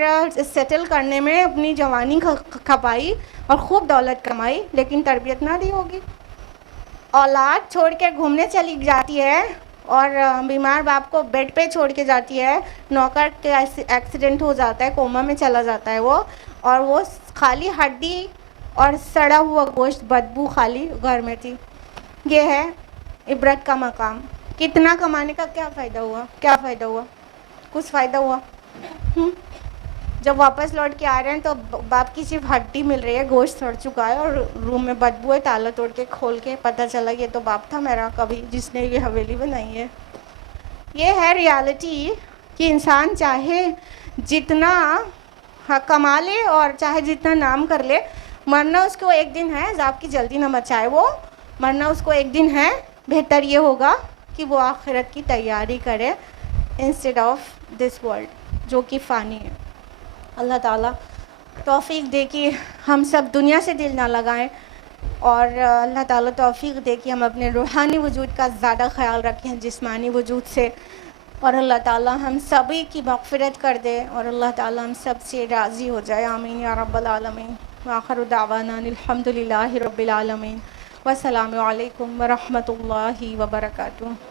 سیٹل کرنے میں اپنی جوانی کھپائی اور خوب دولت کمائی, لیکن تربیت نہ دی ہوگی. اولاد چھوڑ کے گھومنے چلی جاتی ہے اور بیمار باپ کو بیڈ پہ چھوڑ کے جاتی ہے, نوکر کے ایکسیڈنٹ ہو جاتا ہے, کوما میں چلا جاتا ہے وہ, اور وہ خالی ہڈی اور سڑا ہوا گوشت بدبو خالی گھر میں تھی. یہ ہے عبرت کا مقام. کتنا کمانے کا کیا فائدہ ہوا, کچھ فائدہ ہوا؟ جب واپس لوٹ کے آ رہے ہیں تو باپ کی صرف ہڈی مل رہی ہے, گوشت سڑ چکا ہے اور روم میں بدبو ہے. تالا توڑ کے کھول کے پتہ چلا یہ تو باپ تھا میرا کبھی جس نے یہ حویلی بنائی ہے. یہ ہے ریالٹی کہ انسان چاہے جتنا کما لے اور چاہے جتنا نام کر لے، مرنا اس کو ایک دن ہے، عذاب کی جلدی نہ مچائے، وہ مرنا اس کو ایک دن ہے. بہتر یہ ہوگا کہ وہ آخرت کی تیاری کرے انسٹیڈ آف دس ورلڈ جو کہ فانی ہے. اللہ تعالیٰ توفیق دے کہ ہم سب دنیا سے دل نہ لگائیں، اور اللہ تعالیٰ توفیق دے کہ ہم اپنے روحانی وجود کا زیادہ خیال رکھیں جسمانی وجود سے، اور اللہ تعالیٰ ہم سبھی کی مغفرت کر دے، اور اللہ تعالیٰ ہم سب سے راضی ہو جائے. آمین یا رب العالمین. وآخر دعوانا الحمد للہ رب العالمین. والسلام علیکم ورحمۃ اللہ وبرکاتہ.